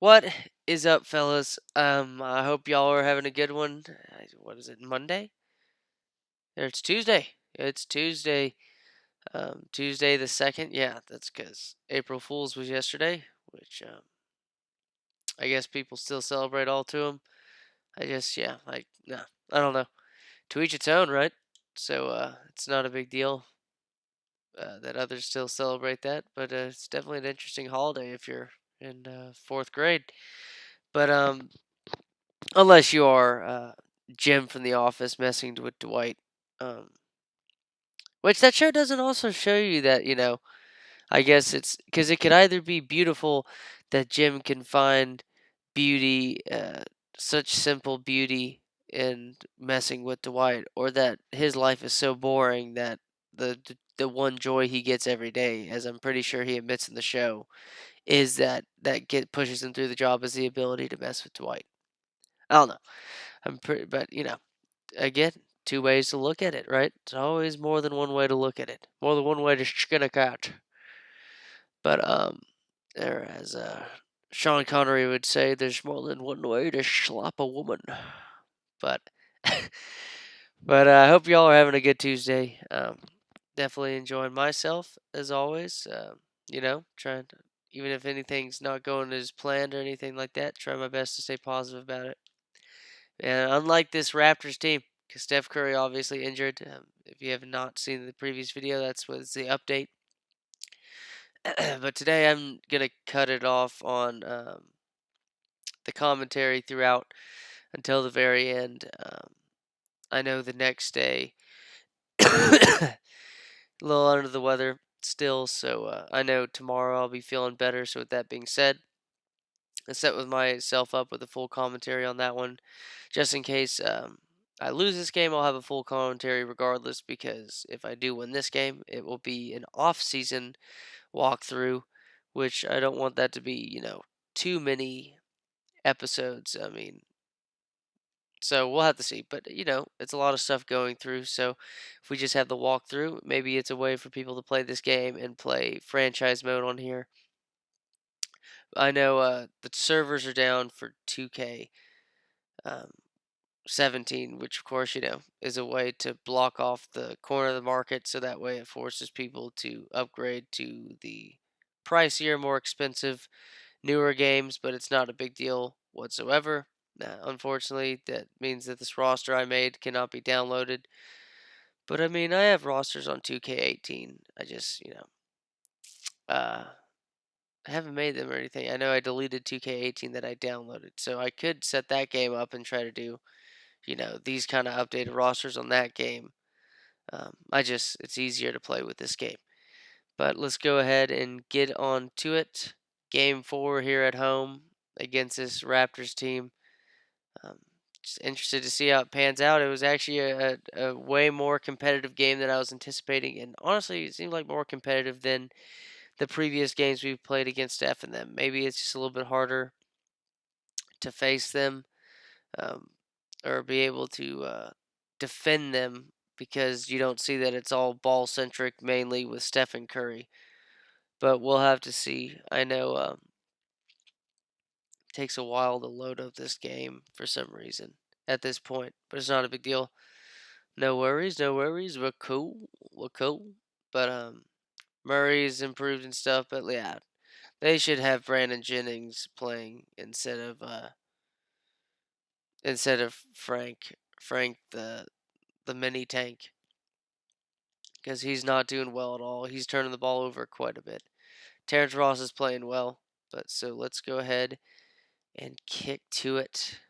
What is up, fellas? I hope y'all are having a good one. What is it, Monday? Or it's Tuesday. It's Tuesday. Tuesday the 2nd. Yeah, that's because April Fool's was yesterday, which I guess people still celebrate all to them. I guess, yeah, no, I don't know. To each its own, right? So it's not a big deal that others still celebrate that, but it's definitely an interesting holiday if you're in 4th grade. But unless you are Jim from The Office messing with Dwight. Um, which that show doesn't also show you that, I guess it's because it could either be beautiful that Jim can find beauty, such simple beauty in messing with Dwight, or that his life is so boring that the one joy he gets every day, as I'm pretty sure he admits in the show, is that get pushes him through the job is the ability to mess with Dwight. I don't know. I'm pretty, but again, two ways to look at it, right? It's always more than one way to look at it. More than one way to skin a cat. But there, as Sean Connery would say, there's more than one way to slap a woman. But but I hope y'all are having a good Tuesday. Definitely enjoying myself as always. Trying to, even if anything's not going as planned or anything like that, try my best to stay positive about it. And unlike this Raptors team, because Steph Curry obviously injured. If you have not seen the previous video, that's what's the update. But today I'm gonna cut it off on the commentary throughout until the very end. I know the next day, a little under the weather still, so I know tomorrow I'll be feeling better. So with that being said, I set with myself up with a full commentary on that one, just in case I lose this game. I'll have a full commentary regardless, because if I do win this game, it will be an off-season walkthrough, which I don't want that to be, too many episodes. I mean, so we'll have to see. But it's a lot of stuff going through. So if we just have the walkthrough, maybe it's a way for people to play this game and play franchise mode on here. I know the servers are down for 2K. 17, which of course, is a way to block off the corner of the market, so that way it forces people to upgrade to the pricier, more expensive, newer games, but it's not a big deal whatsoever. Unfortunately, that means that this roster I made cannot be downloaded. But I mean, I have rosters on 2K18. I just, I haven't made them or anything. I know I deleted 2K18 that I downloaded, so I could set that game up and try to do these kind of updated rosters on that game. It's easier to play with this game. But let's go ahead and get on to it. Game 4 here at home against this Raptors team. Just interested to see how it pans out. It was actually a way more competitive game than I was anticipating, and honestly, it seemed like more competitive than the previous games we've played against Steph and them. Maybe it's just a little bit harder to face them. Or be able to defend them, because you don't see that it's all ball centric mainly with Stephen Curry. But we'll have to see. I know it takes a while to load up this game for some reason at this point, but it's not a big deal. No worries, no worries. We're cool. We're cool. But Murray's improved and stuff. But yeah, they should have Brandon Jennings playing instead of Frank the mini tank, because he's not doing well at all. He's turning the ball over quite a bit. Terrence Ross is playing well, but so let's go ahead and kick to it.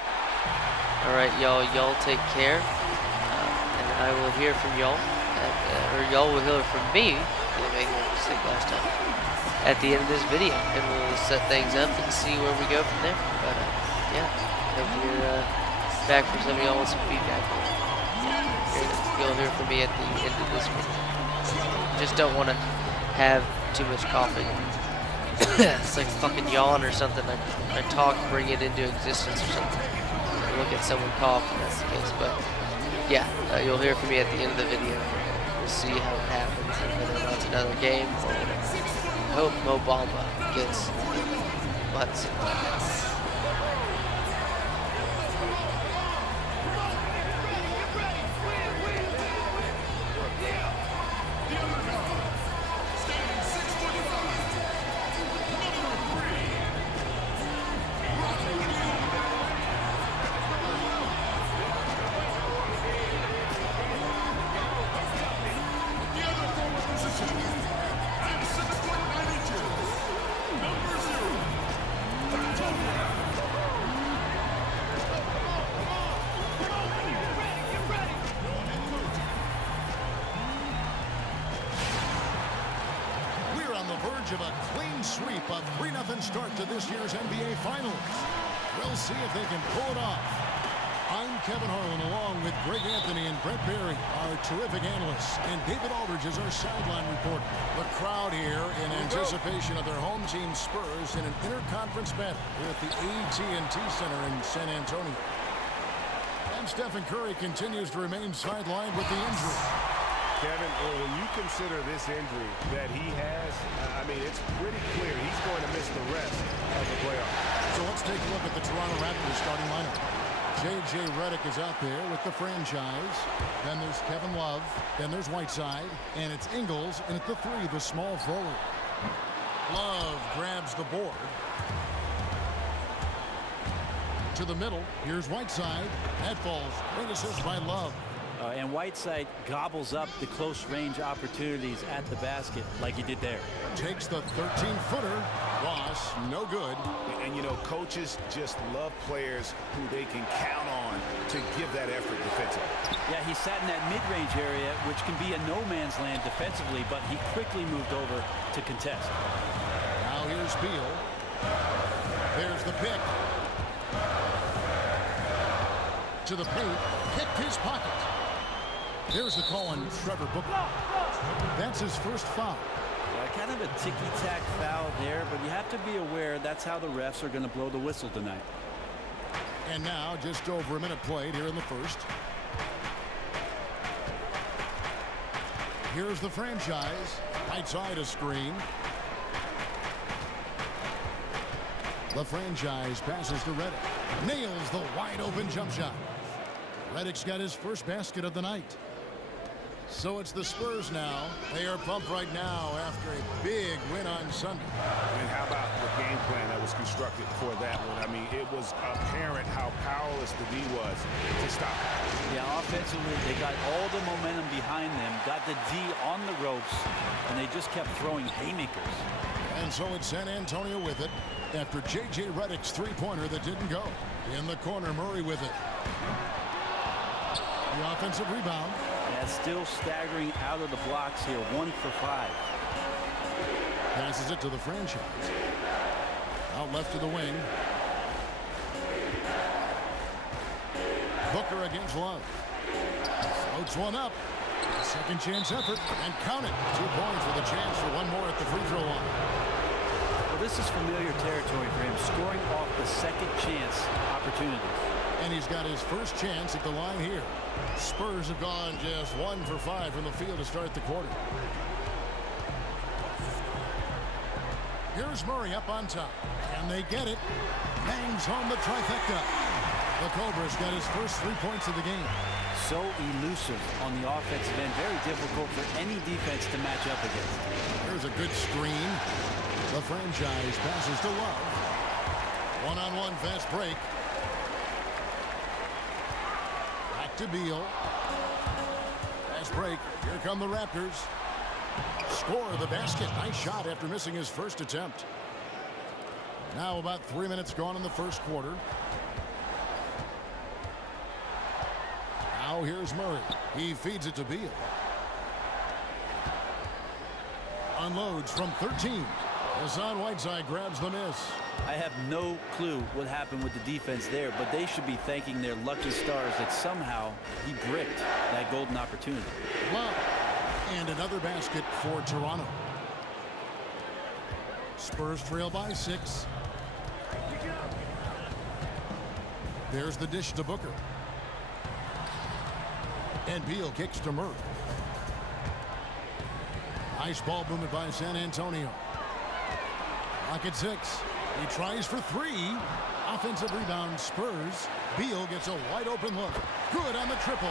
All right, y'all. Y'all take care, and I will hear from y'all, or y'all will hear from me. I made a mistake last time. At the end of this video, and we'll set things up and see where we go from there. But yeah, hope you're back for some of y'all with some feedback. You'll hear from me at the end of this video. Just don't want to have too much coughing. It's like fucking yawn or something. I talk, bring it into existence or something. I look at someone cough, and that's the case. But yeah, you'll hear from me at the end of the video. We'll see how it happens, and whether or not it's another game or whatever. I hope Mo Bamba gets nuts. Of a clean sweep, a 3-0 start to this year's NBA Finals. We'll see if they can pull it off. I'm Kevin Harlan, along with Greg Anthony and Brett Barry, our terrific analysts, and David Aldridge is our sideline reporter. The crowd here in anticipation of their home team Spurs in an interconference battle here at the AT&T Center in San Antonio. And Stephen Curry continues to remain sidelined with the injury. Kevin, when you consider this injury that he has, I mean, it's pretty clear he's going to miss the rest of the playoffs. So let's take a look at the Toronto Raptors starting lineup. J.J. Redick is out there with the franchise. Then there's Kevin Love. Then there's Whiteside. And it's Ingles. And at the 3, the small forward. Love grabs the board. To the middle. Here's Whiteside. That falls. Great assist by Love. And Whiteside gobbles up the close-range opportunities at the basket like he did there. Takes the 13-footer. Ross, no good. And, you know, coaches just love players who they can count on to give that effort defensively. Yeah, he sat in that mid-range area, which can be a no-man's land defensively, but he quickly moved over to contest. Now here's Beal. There's the pick. To the paint. Picked his pocket. There's the call on Trevor Booker. That's his first foul. Kind of a ticky-tack foul there, but you have to be aware that's how the refs are going to blow the whistle tonight. And now just over a minute played here in the first. Here's the franchise. Outside a screen. The franchise passes to Redick. Nails the wide-open jump shot. Redick's got his first basket of the night. So it's the Spurs now. They are pumped right now after a big win on Sunday. And how about the game plan that was constructed for that one? I mean, it was apparent how powerless the D was to stop. Yeah, offensively, they got all the momentum behind them, got the D on the ropes, and they just kept throwing haymakers. And so it's San Antonio with it after J.J. Redick's three-pointer that didn't go. In the corner, Murray with it. The offensive rebound. Yeah, still staggering out of the blocks here, 1 for 5. Passes it to the franchise. Out left to the wing. Booker against Love. Floats one up. Second chance effort, and count it. 2 points with a chance for one more at the free throw line. Well, this is familiar territory for him, scoring off the second chance opportunity. And he's got his first chance at the line here. Spurs have gone just 1 for 5 from the field to start the quarter. Here's Murray up on top. And they get it. Bangs home the trifecta. The Cobra's got his first 3 points of the game. So elusive on the offensive end. Very difficult for any defense to match up against. Here's a good screen. The franchise passes to Love. One-on-one fast break. Back to Beal. Fast break. Here come the Raptors. Score the basket. Nice shot after missing his first attempt. Now about 3 minutes gone in the first quarter. Now here's Murray. He feeds it to Beal. Unloads from 13. Hassan Whiteside grabs the miss. I have no clue what happened with the defense there, but they should be thanking their lucky stars that somehow he bricked that golden opportunity. Love. And another basket for Toronto. Spurs trail by 6. There's the dish to Booker. And Beal kicks to Murray. Nice ball movement by San Antonio. Lock at 6. He tries for three. Offensive rebound, Spurs. Beal gets a wide open look. Good on the triple.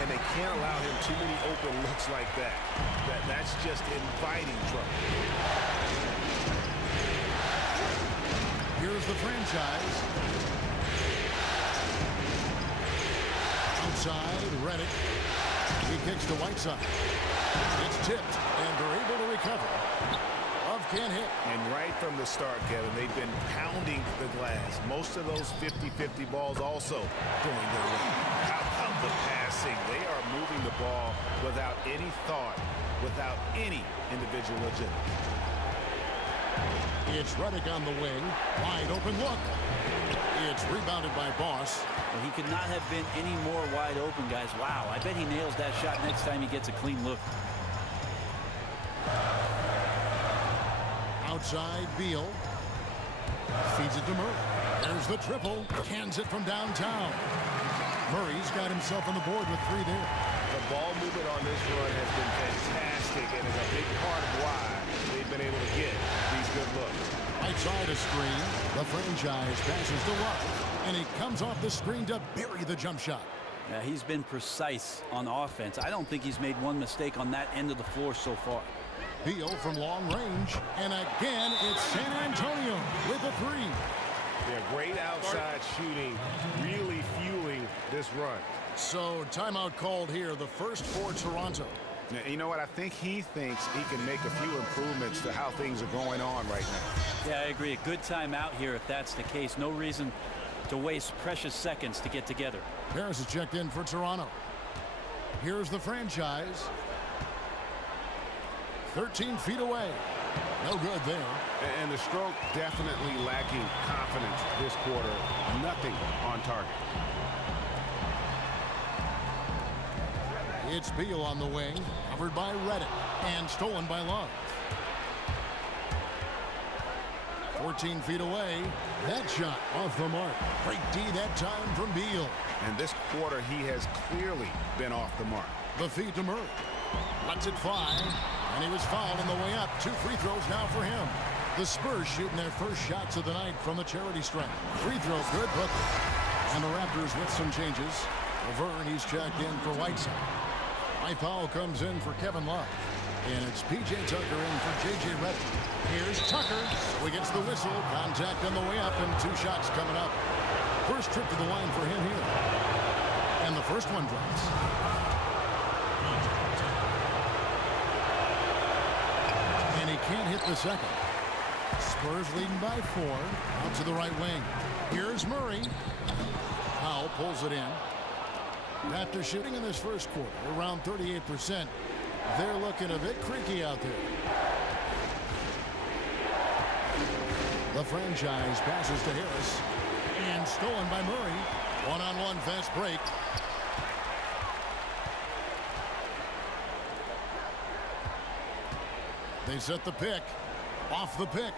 And they can't allow him too many open looks like that. That's just inviting trouble. Here's the franchise. Outside, Reddick. He kicks to Whiteside. It's tipped, and they're able to recover. Love can't hit. And right from the start, Kevin, they've been pounding the glass. Most of those 50-50 balls also going their way. How about the passing? They are moving the ball without any thought, without any individual agenda. It's Reddick on the wing. Wide open look. It's rebounded by Boss. Well, he could not have been any more wide open, guys. Wow, I bet he nails that shot next time he gets a clean look. Outside, Beal. Feeds it to Murray. There's the triple. Cans it from downtown. Murray's got himself on the board with three there. The ball movement on this run has been fantastic and is a big part of why they've been able to get these good looks. Right side of screen. The franchise passes to Love. And he comes off the screen to bury the jump shot. Yeah, he's been precise on offense. I don't think he's made one mistake on that end of the floor so far. Beal from long range. And again, it's San Antonio with a three. Yeah, great outside shooting, really fueling this run. So, timeout called here, the first for Toronto. Now, you know what? I think he thinks he can make a few improvements to how things are going on right now. Yeah, I agree. A good timeout here if that's the case. No reason to waste precious seconds to get together. Harris is checked in for Toronto. Here's the franchise. 13 feet away. No good there. And the stroke definitely lacking confidence this quarter. Nothing on target. It's Beal on the wing, covered by Reddick, and stolen by Love. 14 feet away. That shot off the mark. Great D that time from Beal. And this quarter, he has clearly been off the mark. The feed to Murray. Lets it fly, and he was fouled on the way up. 2 free throws now for him. The Spurs shooting their first shots of the night from the charity stripe. Free throw good, but and the Raptors with some changes. Laverne, he's checked in for Whiteside. Mike Powell comes in for Kevin Love. And it's P.J. Tucker in for J.J. Reddick. Here's Tucker. So he gets the whistle. Contact on the way up, and 2 shots coming up. First trip to the line for him here. And the first one drops. And he can't hit the second. Spurs leading by 4. Out to the right wing. Here's Murray. Powell pulls it in. After shooting in this first quarter around 38%, they're looking a bit creaky out there. The franchise passes to Harris. And stolen by Murray. One-on-one fast break. They set the pick. Off the pick.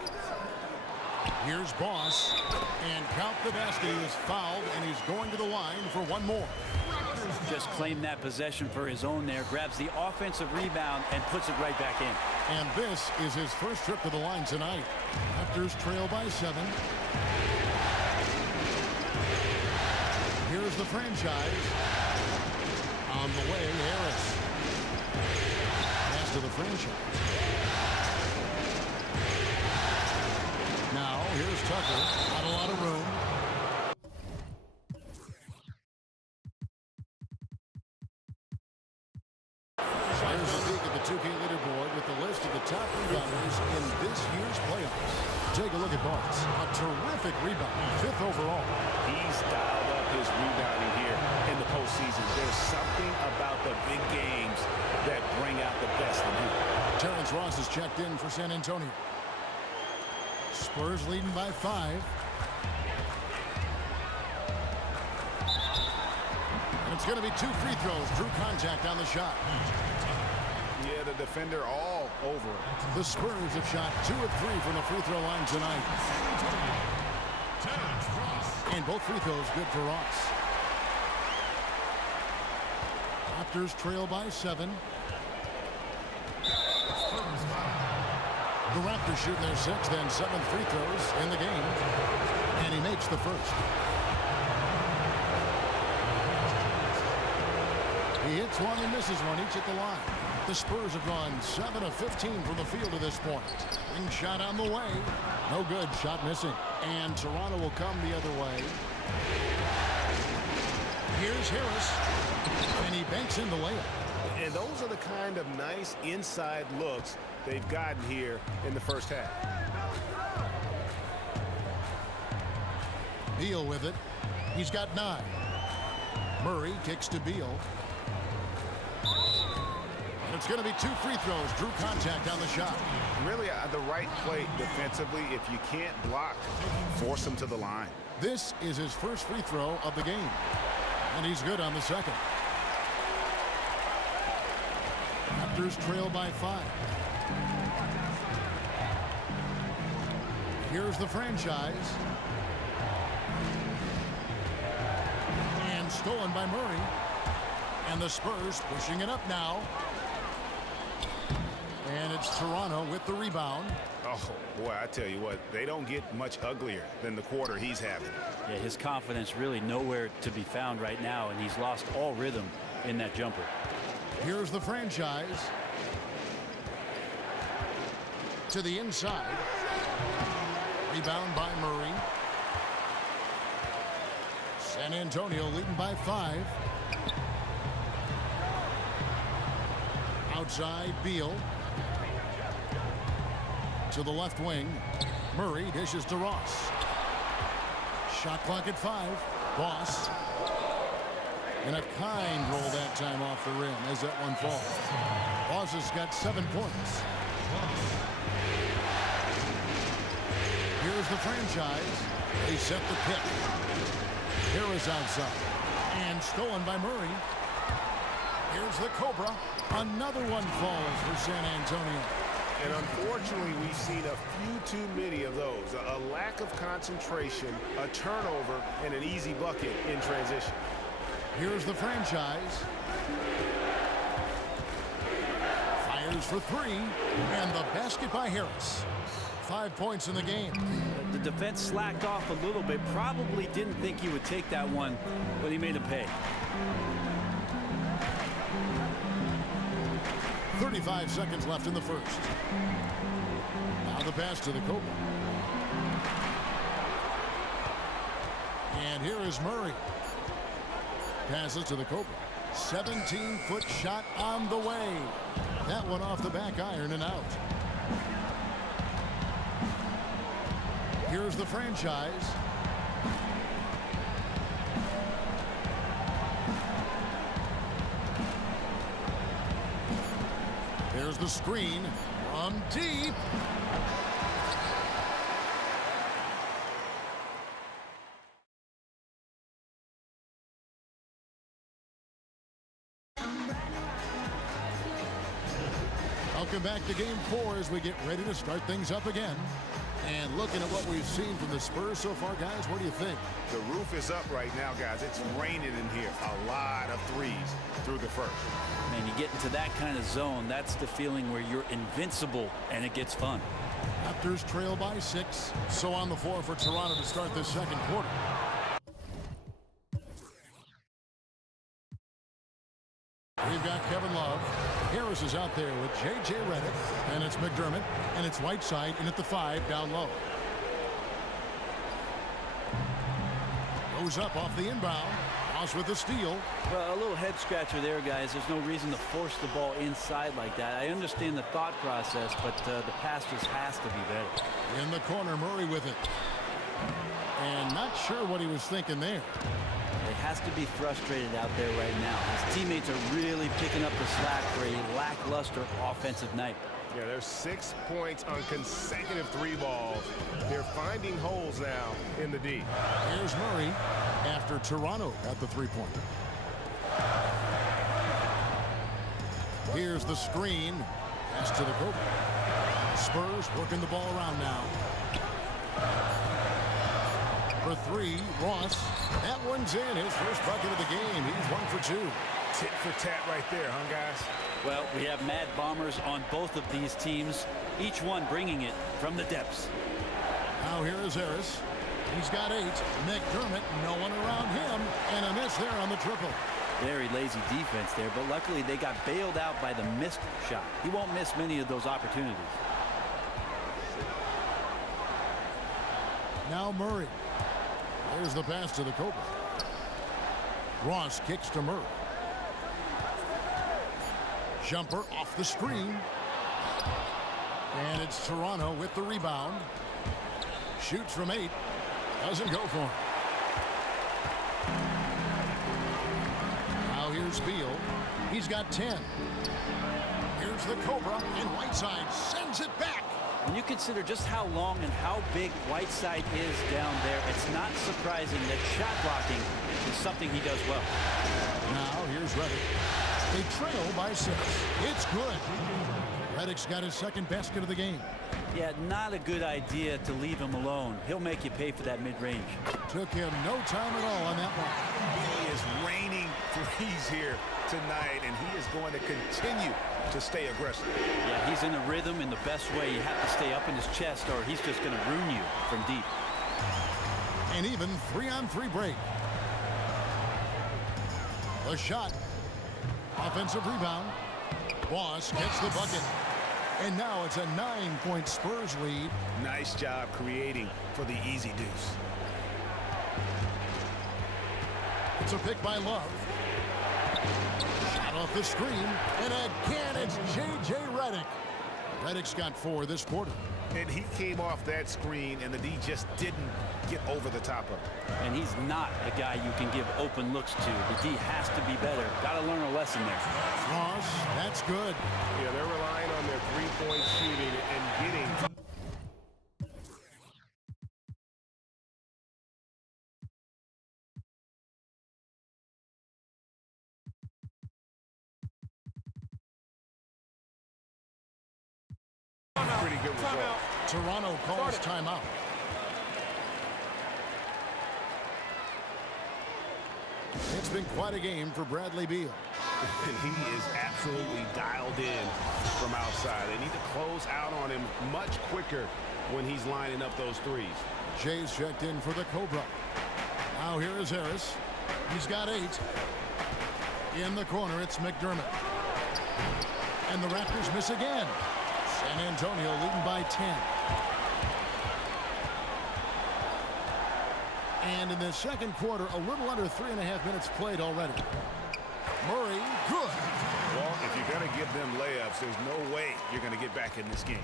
Here's Boss. And count the basket. He is fouled, and he's going to the line for one more. Just claimed that possession for his own there. Grabs the offensive rebound and puts it right back in. And this is his first trip to the line tonight. Raptors trail by 7. Here's the franchise. On the way, Harris. Pass to the franchise. Now, here's Tucker. Not a lot of room. Here's a peek at the 2K leaderboard with the list of the top rebounders in this year's playoffs. Take a look at Barnes. A terrific rebound. 5th overall. He's dialed up his rebounding here in the postseason. There's something about the big games that bring out the best in him. Terrence Ross is checked in for San Antonio. Spurs leading by 5. And it's going to be 2 free throws. Drew contact on the shot. Yeah, the defender all over it. The Spurs have shot 2 of 3 from the free throw line tonight. And both free throws good for Ross. Raptors trail by 7. The Raptors shooting their 6th and 7th free throws in the game. And he makes the first. He hits one and misses one, each at the line. The Spurs have gone 7 of 15 from the field to this point. Ring shot on the way. No good. Shot missing. And Toronto will come the other way. Here's Harris. And he banks in the layup. And those are the kind of nice inside looks they've gotten here in the first half. Beal with it. He's got 9. Murray kicks to Beal. And it's going to be 2 free throws. Drew contact on the shot. Really the right play defensively. If you can't block, force him to the line. This is his first free throw of the game. And he's good on the second. Raptors trail by 5. Here's the franchise. And stolen by Murray. And the Spurs pushing it up now. And it's Toronto with the rebound. Oh, boy, I tell you what, they don't get much uglier than the quarter he's having. Yeah, his confidence really nowhere to be found right now, and he's lost all rhythm in that jumper. Here's the franchise. To the inside. Rebound by Murray. San Antonio leading by 5. Outside, Beal. To the left wing. Murray dishes to Ross. Shot clock at 5. Ross. And a kind roll that time off the rim as that one falls. Ross has got 7 points. Here's the franchise. They set the pick. Harris outside. And stolen by Murray. Here's the Cobra. Another one falls for San Antonio. And unfortunately, we've seen a few too many of those. A lack of concentration, a turnover, and an easy bucket in transition. Here's the franchise. Fires for 3. And the basket by Harris. 5 points in the game. The defense slacked off a little bit. Probably didn't think he would take that one, but he made him pay. 35 seconds left in the first. Now the pass to the Cobra. And here is Murray. Passes to the Cobra. 17-foot shot on the way. That one off the back iron and out. Here's the franchise. There's the screen from deep. Welcome back to Game 4 as we get ready to start things up again. And looking at what we've seen from the Spurs so far, guys, what do you think? The roof is up right now, guys. It's raining in here. A lot of threes through the first. Man, you get into that kind of zone, that's the feeling where you're invincible and it gets fun. Raptors trail by 6. So on the floor for Toronto to start this second quarter. We've got Kevin Love. Harris is out there with J.J. Redick. And it's McDermott. And it's Whiteside in at the 5 down low. Goes up off the inbound. Ross with the steal. Well, a little head scratcher there, guys. There's no reason to force the ball inside like that. I understand the thought process, but the pass just has to be better. In the corner, Murray with it. And not sure what he was thinking there. He has to be frustrated out there right now. His teammates are really picking up the slack for a lackluster offensive night. Yeah, there's 6 points on consecutive 3 balls. They're finding holes now in the D. Here's Murray after Toronto got the 3-pointer. Here's the screen. Pass to the Cobra. Spurs working the ball around now. For 3, Ross. That one's in. His first bucket of the game. He's 1 for 2. Tit for tat right there, huh, guys? Well, we have mad bombers on both of these teams. each one bringing it from the depths. Now here is Harris. He's got 8. McDermott, no one around him, and a miss there on the triple. Very lazy defense there, but luckily they got bailed out by the missed shot. He won't miss many of those opportunities. Now Murray. There's the pass to the Cobra. Ross kicks to Murray. Jumper off the screen. And it's Toronto with the rebound. Shoots from 8. Doesn't go for him. Now here's Beal. He's got 10. Here's the Cobra, and Whiteside sends it back. When you consider just how long and how big Whiteside is down there, it's not surprising that shot blocking is something he does well. Now here's Reddick. They trail by 6. It's good. Reddick's got his second basket of the game. Yeah, not a good idea to leave him alone. He'll make you pay for that mid-range. Took him no time at all on that one. He is raining threes here tonight, and he is going to continue to stay aggressive. Yeah, he's in a rhythm in the best way. You have to stay up in his chest, or he's just going to ruin you from deep. An even 3-on-3 break. The shot. Offensive rebound. Boss gets the bucket. And now it's a 9-point Spurs lead. Nice job creating for the easy deuce. It's a pick by Love. Shot off the screen. And again, it's J.J. Reddick. Reddick's got 4 this quarter. And he came off that screen, and the D just didn't get over the top of it. And he's not a guy you can give open looks to. The D has to be better. Got to learn a lesson there. Ross, that's good. Yeah, they're relying on their three-point shooting and getting. Pretty good result. Toronto calls timeout. It's been quite a game for Bradley Beal. And he is absolutely dialed in from outside. They need to close out on him much quicker when he's lining up those threes. Jay's checked in for the Cobra. Now here is Harris. He's got 8. In the corner, it's McDermott. And the Raptors miss again. San Antonio leading by 10. And in the second quarter, a little under 3.5 minutes played already. Murray, good. Well, if you're going to give them layups, there's no way you're going to get back in this game.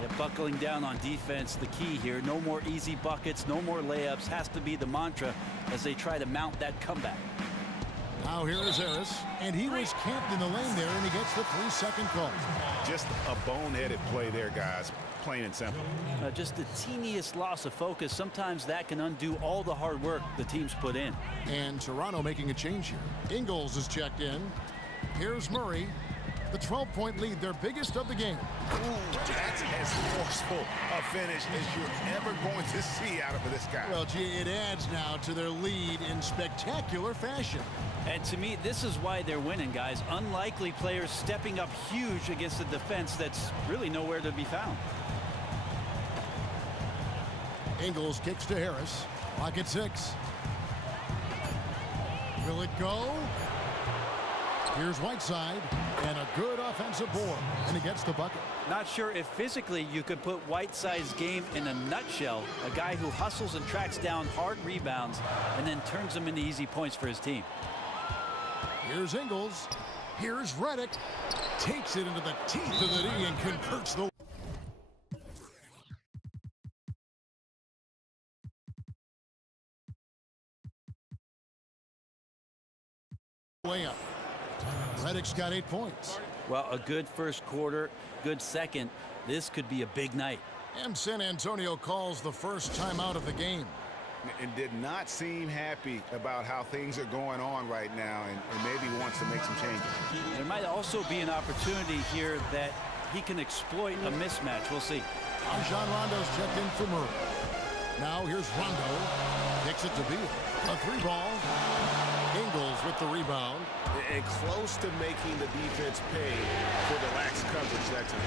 Yeah, buckling down on defense, the key here. No more easy buckets, no more layups. Has to be the mantra as they try to mount that comeback. Now here is Harris, and he was camped in the lane there, and he gets the 3-second call. Just a boneheaded play there, guys. Plain and simple. Just the teeniest loss of focus. Sometimes that can undo all the hard work the team's put in. And Toronto making a change here. Ingles is checked in. Here's Murray. The 12-point lead, their biggest of the game. Ooh, that's as forceful a finish as you're ever going to see out of this guy. Well, gee, it adds now to their lead in spectacular fashion. And to me, this is why they're winning, guys. Unlikely players stepping up huge against a defense that's really nowhere to be found. Ingles kicks to Harris. Clock at 6. Will it go? Here's Whiteside, and a good offensive board, and he gets the bucket. Not sure if physically you could put Whiteside's game in a nutshell. A guy who hustles and tracks down hard rebounds and then turns them into easy points for his team. Here's Ingles. Here's Reddick. Takes it into the teeth of the D and converts the layup. Reddick's got 8 points. Well, a good first quarter, good second. This could be a big night. And San Antonio calls the first timeout of the game. And did not seem happy about how things are going on right now, and maybe wants to make some changes. There might also be an opportunity here that he can exploit a mismatch. We'll see. Rajon Rondo's checked in for Murray. Now here's Rondo. Kicks it to Beal. A 3-ball. Ingles with the rebound. And close to making the defense pay for the lax coverage that time.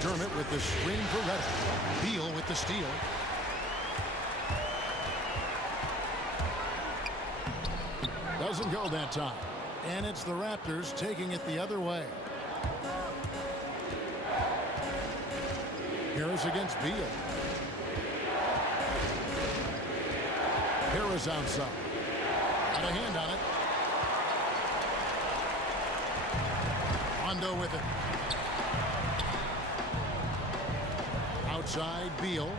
McDermott with the screen for Reddick. Beal with the steal. Doesn't go that time. And it's the Raptors taking it the other way. Harris against Beal. Harris outside. Got a hand on it. Rondo with it. Outside Beal.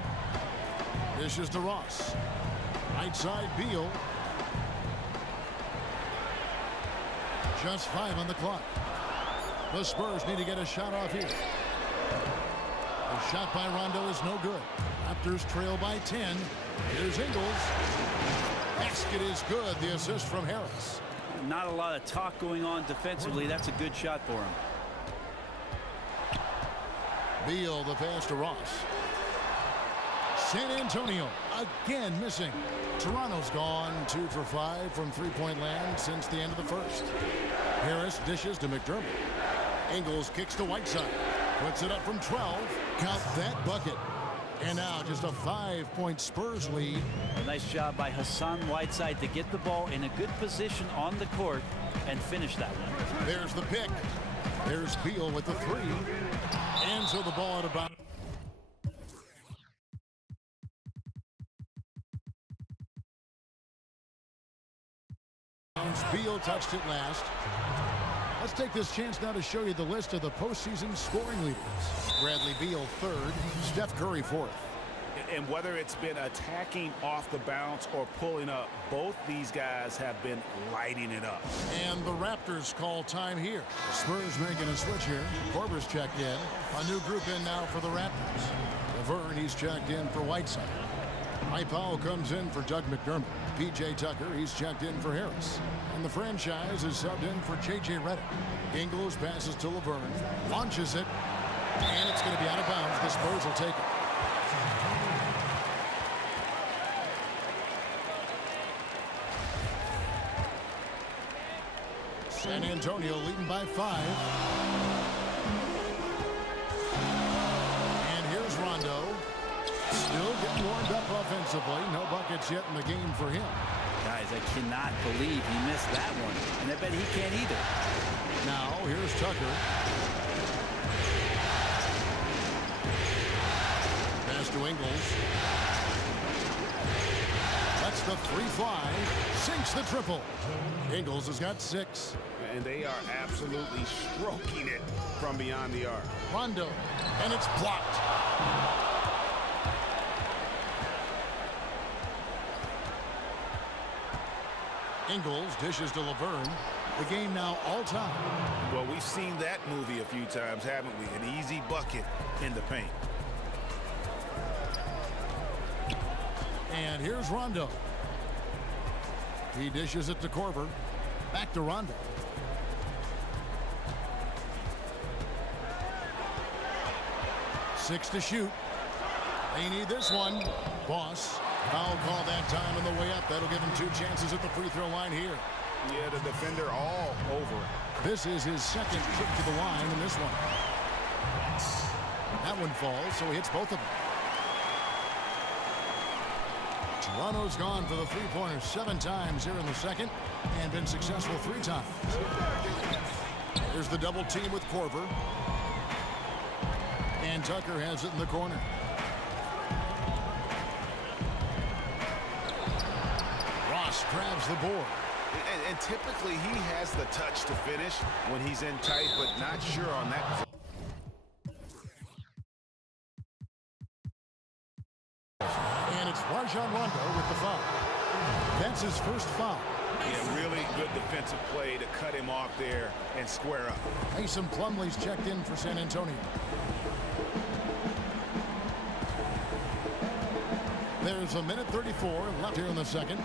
Dishes to Ross. Right side Beal. Just 5 on the clock. The Spurs need to get a shot off here. The shot by Rondo is no good. Raptors trail by 10. Here's Ingles. Basket is good. The assist from Harris. Not a lot of talk going on defensively. That's a good shot for him. Beal the pass to Ross. San Antonio again missing. Toronto's gone 2 for 5 from three-point land since the end of the first. Harris dishes to McDermott. Ingles kicks to Whiteside. Puts it up from 12. Count that bucket. And now just a 5-point Spurs lead. A nice job by Hassan Whiteside to get the ball in a good position on the court and finish that one. There's the pick. There's Beal with the 3. And so the ball at about. Beal touched it last. Let's take this chance now to show you the list of the postseason scoring leaders. Bradley Beal 3rd, Steph Curry 4th. And whether it's been attacking off the bounce or pulling up, both these guys have been lighting it up. And the Raptors call time here. The Spurs making a switch here. Korver's checked in. A new group in now for the Raptors. Laverne, he's checked in for Whiteside. Mike Powell comes in for Doug McDermott. P.J. Tucker, he's checked in for Harris. And the franchise is subbed in for J.J. Redick. Ingles passes to Laverne, launches it, and it's going to be out of bounds. The Spurs will take it. San Antonio leading by 5. And here's Rondo. Still getting warmed up offensively. No buckets yet in the game for him. Guys, I cannot believe he missed that one. And I bet he can't either. Now, here's Tucker. Pass to Ingles. Lets the 3 fly. Sinks the triple. Ingles has got 6. And they are absolutely stroking it from beyond the arc. Rondo. And it's blocked. Ingles dishes to Laverne. The game now all time. Well, we've seen that movie a few times, haven't we? An easy bucket in the paint. And here's Rondo. He dishes it to Korver. Back to Rondo. Six to shoot. They need this one. Boss. Foul call that time on the way up. That'll give him 2 chances at the free throw line here. Yeah, the defender all over it. This is his second trip to the line in this one. That one falls, so he hits both of them. Toronto's gone for the three-pointers 7 times here in the second and been successful 3 times. There's the double team with Korver. And Tucker has it in the corner. Ross grabs the board. And typically he has the touch to finish when he's in tight, but not sure on that. And it's Rajon Rondo with the foul. That's his first foul. Yeah, really good defensive play to cut him off there and square up. Mason Plumlee's checked in for San Antonio. There's a minute 34 left here in the second.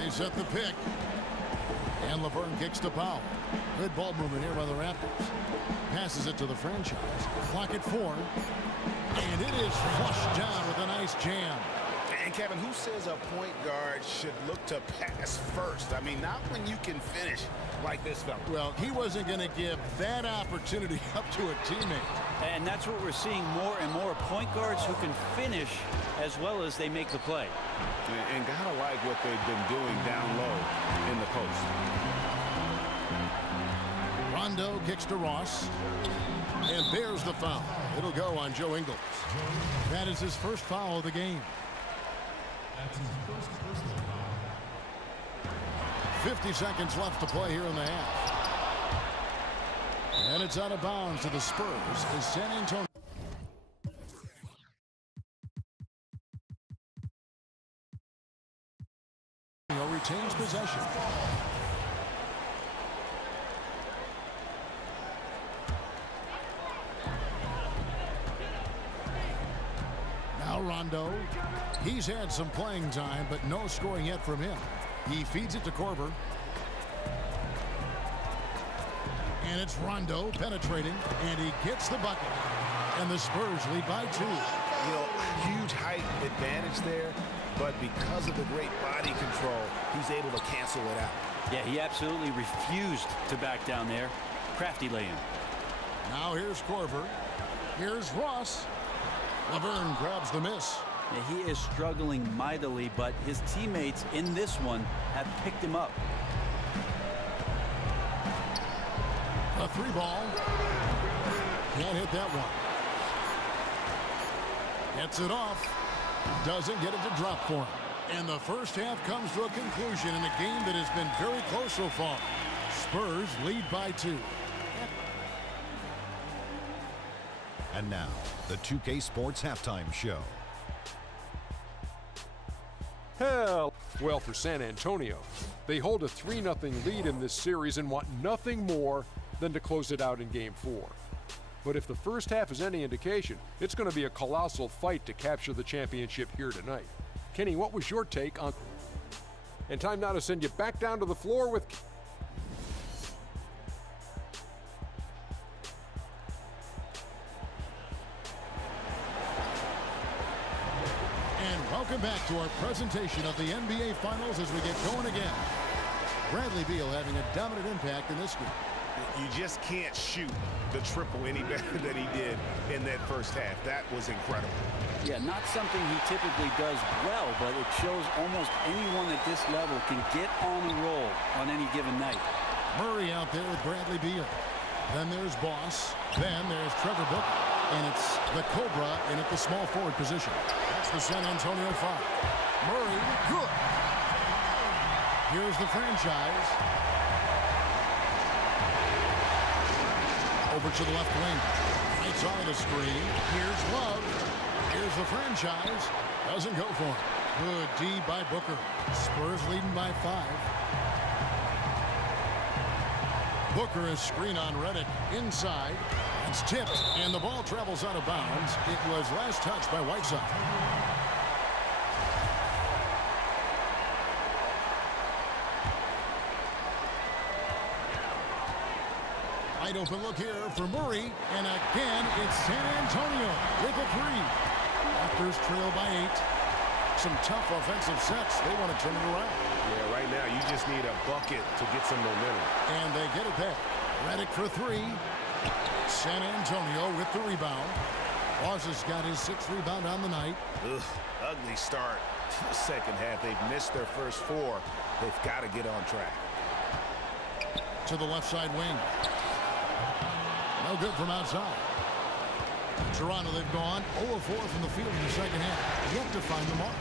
They set the pick. And Laverne kicks to Powell. Good ball movement here by the Raptors. Passes it to the franchise. Clock at 4. And it is flushed down with a nice jam. And Kevin, who says a point guard should look to pass first? I mean, not when you can finish like this fella. Well, he wasn't going to give that opportunity up to a teammate. And that's what we're seeing more and more. Point guards who can finish as well as they make the play. And gotta like what they've been doing down low in the post. Rondo kicks to Ross. And there's the foul. It'll go on Joe Ingles. That is his first foul of the game. That's his first personal foul. 50 seconds left to play here in the half. And it's out of bounds to the Spurs as San Antonio retains possession. Now Rondo. He's had some playing time, but no scoring yet from him. He feeds it to Korver. And it's Rondo penetrating, and he gets the bucket. And the Spurs lead by 2. You know, huge height advantage there, but because of the great body control, he's able to cancel it out. Yeah, he absolutely refused to back down there. Crafty lay-in. Now here's Korver. Here's Ross. Laverne grabs the miss. Yeah, he is struggling mightily, but his teammates in this one have picked him up. A 3-ball. Can't hit that one. Gets it off. Doesn't get it to drop for him. And the first half comes to a conclusion in a game that has been very close so far. Spurs lead by 2. And now, the 2K Sports Halftime Show. Hell, well, for San Antonio, they hold a 3-0 lead in this series and want nothing more than to close it out in Game 4. But if the first half is any indication, it's going to be a colossal fight to capture the championship here tonight. Kenny, what was your take on... And time now to send you back down to the floor with... And welcome back to our presentation of the NBA Finals as we get going again. Bradley Beal having a dominant impact in this game. You just can't shoot the triple any better than he did in that first half. That was incredible. Yeah, not something he typically does well, but it shows almost anyone at this level can get on the roll on any given night. Murray out there with Bradley Beal. Then there's Boss. Then there's Trevor Booker. And it's the Cobra in at the small forward position. That's the San Antonio Five. Murray, good. Here's the franchise. Over to the left wing. Right side of screen. Here's Love. Here's the franchise. Doesn't go for it. Good D by Booker. Spurs leading by 5. Booker is screen on Redick. Inside. It's tipped. And the ball travels out of bounds. It was last touched by Whiteside. Wide open look here for Murray. And again, it's San Antonio with a 3. Raptors trail by 8. Some tough offensive sets. They want to turn it around. Yeah, right now you just need a bucket to get some momentum. And they get it back. Redick for 3. San Antonio with the rebound. Boss has got his 6th rebound on the night. Ugh, ugly start to the second half. They've missed their first 4. They've got to get on track. To the left side wing. No good from outside. Toronto, they've gone 0 of 4 from the field in the second half. Yet to find the mark.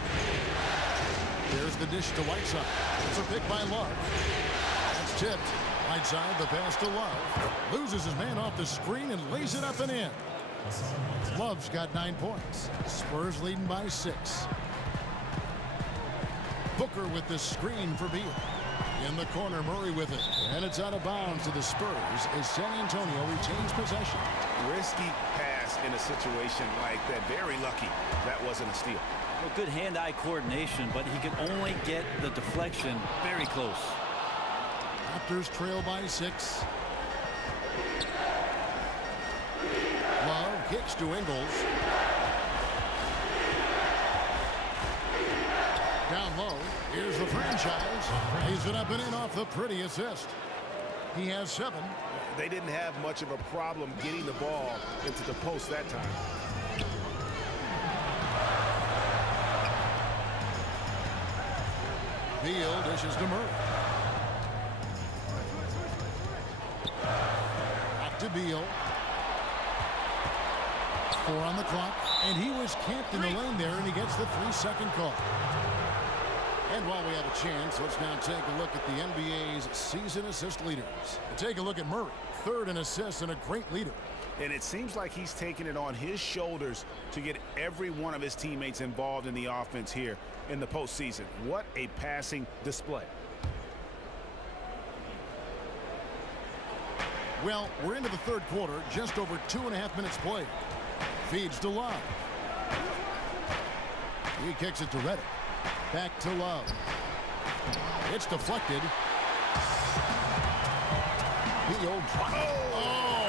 There's the dish to Whiteside. It's a pick by Love. That's tipped. Whiteside, the pass to Love. Loses his man off the screen and lays it up and in. Love's got 9 points. Spurs leading by 6. Booker with the screen for Beal. In the corner, Murray with it. And it's out of bounds to the Spurs as San Antonio retains possession. Risky pass in a situation like that. Very lucky that wasn't a steal. Well, good hand-eye coordination, but he could only get the deflection very close. Raptors trail by 6. Love kicks to Ingles. Here's the franchise. He's it up and in off the pretty assist. He has 7. They didn't have much of a problem getting the ball into the post that time. Beal dishes to Murray. Back to Beal. 4 on the clock, and he was camped in the lane there, and he gets the 3-second call. And while we have a chance, let's now take a look at the NBA's season assist leaders. Take a look at Murray, 3rd in assists and a great leader. And it seems like he's taking it on his shoulders to get every one of his teammates involved in the offense here in the postseason. What a passing display. Well, we're into the 3rd quarter, just over 2.5 minutes played. Feeds to Love. He kicks it to Reddick. Back to Love. It's deflected. Beal. Oh!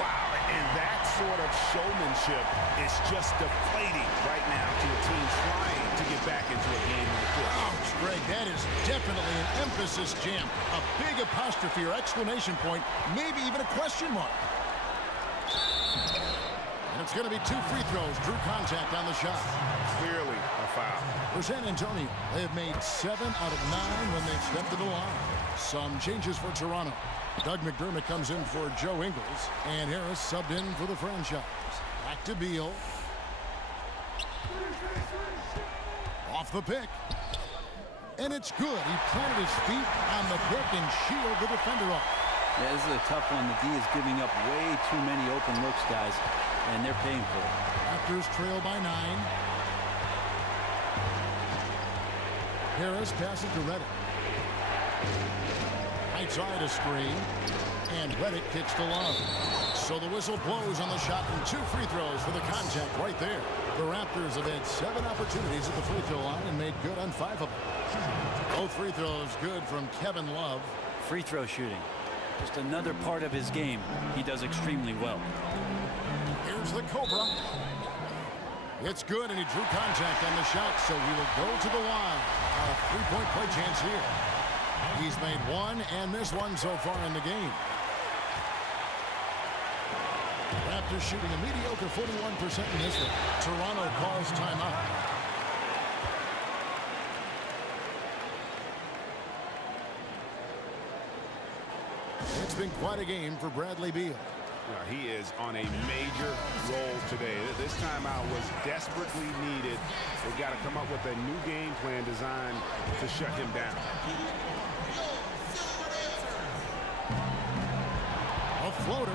Wow, and that sort of showmanship is just deflating right now to a team trying to get back into a game like this. Ouch, Greg, that is definitely an emphasis jam. A big apostrophe or exclamation point, maybe even a question mark. And it's going to be 2 free throws. Drew contact on the shot. Clearly a foul. For San Antonio, they have made 7 out of 9 when they've stepped to the line. Some changes for Toronto. Doug McDermott comes in for Joe Ingles, and Harris subbed in for the franchise. Back to Beal. Off the pick. And it's good. He planted his feet on the pick and shielded the defender off. Yeah, this is a tough one. The D is giving up way too many open looks, guys, and they're paying for it. Raptors trail by 9. Harris passes to Reddick. Right side a screen, and Reddick kicks to Love. So the whistle blows on the shot and 2 free throws for the contact right there. The Raptors have had 7 opportunities at the free throw line and made good on 5 of them. Both free throws good from Kevin Love. Free throw shooting, just another part of his game he does extremely well. Here's the Cobra. It's good, and he drew contact on the shot, so he will go to the line. A 3-point play chance here. He's made 1 and missed 1 so far in the game. Raptors shooting a mediocre 41% in this one. Toronto calls timeout. It's been quite a game for Bradley Beal. He is on a major role today. This timeout was desperately needed. They've got to come up with a new game plan designed to shut him down. A floater.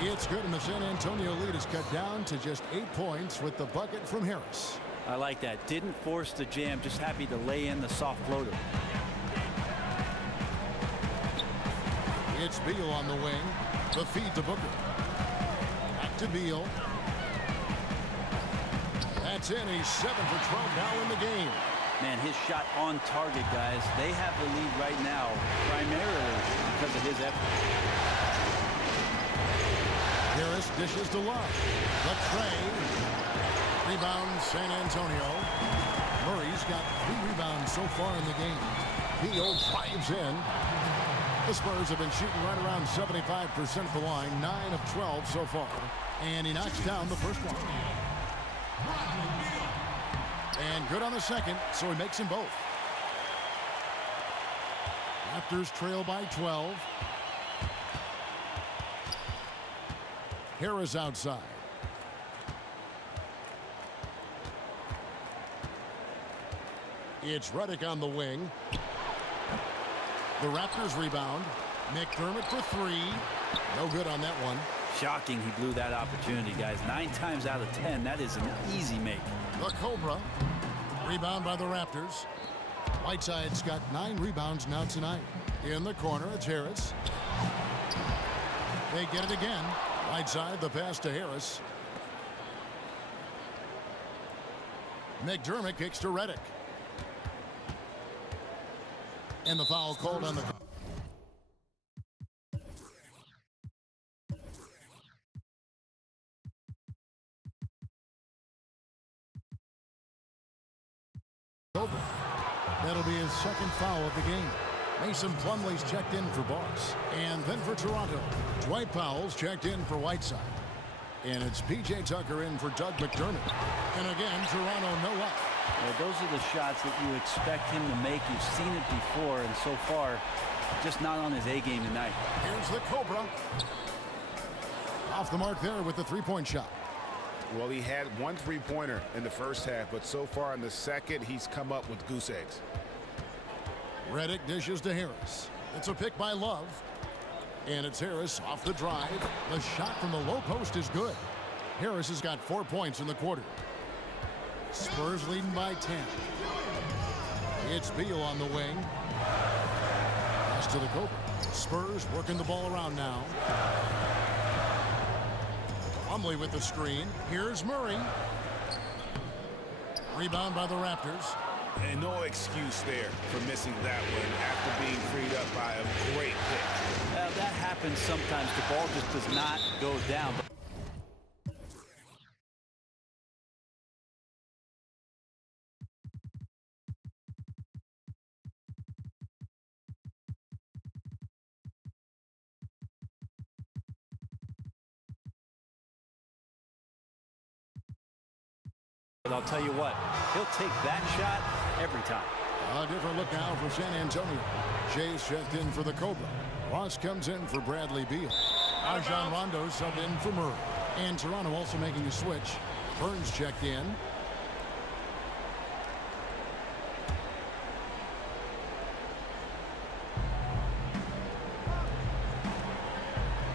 It's good, and the San Antonio lead is cut down to just 8 points with the bucket from Harris. I like that. Didn't force the jam, just happy to lay in the soft floater. It's Beal on the wing. The feed to Booker. Back to Beal. That's in. He's 7 for 12 now in the game. Man, his shot on target, guys. They have the lead right now, primarily because of his effort. Harris dishes to Love. The tray. Rebound San Antonio. Murray's got 3 rebounds so far in the game. Beal drives in. The Spurs have been shooting right around 75% at the line, 9 of 12 so far. And he knocks down the first one. And good on the second, so he makes them both. Raptors trail by 12. Harris outside. It's Reddick on the wing. The Raptors rebound. McDermott for 3. No good on that one. Shocking he blew that opportunity, guys. 9 times out of 10, that is an easy make. The Cobra. Rebound by the Raptors. Whiteside's got 9 rebounds now tonight. In the corner, it's Harris. They get it again. Whiteside, the pass to Harris. McDermott kicks to Reddick. And the foul called on the... That'll be his second foul of the game. Mason Plumlee's checked in for Boss. And then for Toronto, Dwight Powell's checked in for Whiteside. And it's P.J. Tucker in for Doug McDermott. And again, Toronto no up. Well, those are the shots that you expect him to make. You've seen it before, and so far, just not on his A game tonight. Here's the Cobra. Off the mark there with the three-point shot. Well, he had one three-pointer in the first half, but so far in the second, he's come up with goose eggs. Redick dishes to Harris. It's a pick by Love. And it's Harris off the drive. The shot from the low post is good. Harris has got 4 points in the quarter. Spurs leading by 10. It's Beal on the wing. Pass to the Cobra. Spurs working the ball around now. Plumlee with the screen. Here's Murray. Rebound by the Raptors. And no excuse there for missing that one after being freed up by a great pick. That happens sometimes. The ball just does not go down. But I'll tell you what, he'll take that shot every time. A different look now for San Antonio. Jay's checked in for the Cobra. Ross comes in for Bradley Beal. Rajon Rondo subbed in for Murray. And Toronto also making a switch. Burns checked in.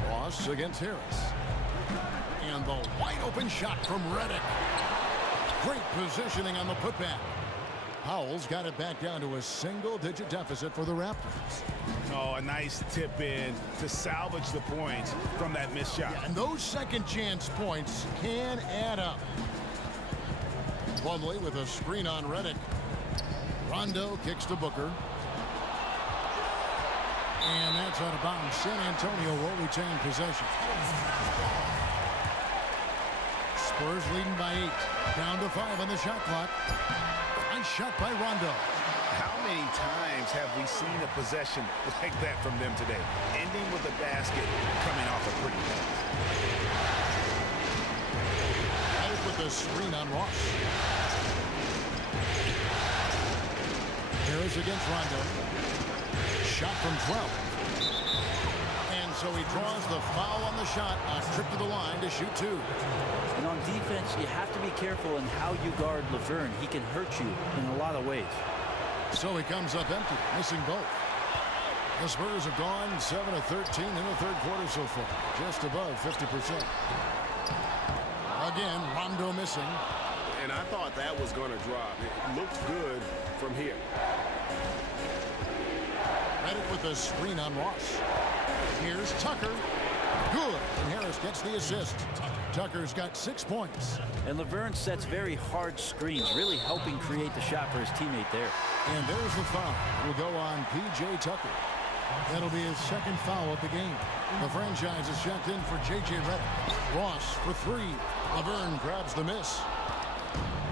Ross against Harris. And the wide open shot from Redick. Great positioning on the putback. Powell's got it back down to a single-digit deficit for the Raptors. Oh, a nice tip in to salvage the points from that missed shot. Yeah, and those second-chance points can add up. Plumlee with a screen on Redick. Rondo kicks to Booker. And that's out of bounds. San Antonio will retain possession. Spurs leading by 8. Down to 5 on the shot clock. Nice shot by Rondo. How many times have we seen a possession like that from them today? Ending with a basket, coming off a pretty pass. Redick with the screen on Ross. Harris against Rondo. Shot from 12. And so he draws the foul on the shot. A trip to the line to shoot 2. And on defense, you have to be careful in how you guard Laverne. He can hurt you in a lot of ways. So he comes up empty, missing both. The Spurs have gone 7 of 13 in the third quarter so far, just above 50%. Again, Rondo missing. And I thought that was going to drop. It looked good from here. Redick with the screen on Ross. Here's Tucker. Good. And Harris gets the assist. Tucker's got 6 points. And Laverne sets very hard screens, really helping create the shot for his teammate there. And there's the foul. Will go on P.J. Tucker. That'll be his second foul of the game. The franchise is checked in for J.J. Redick. Ross for 3. Laverne grabs the miss.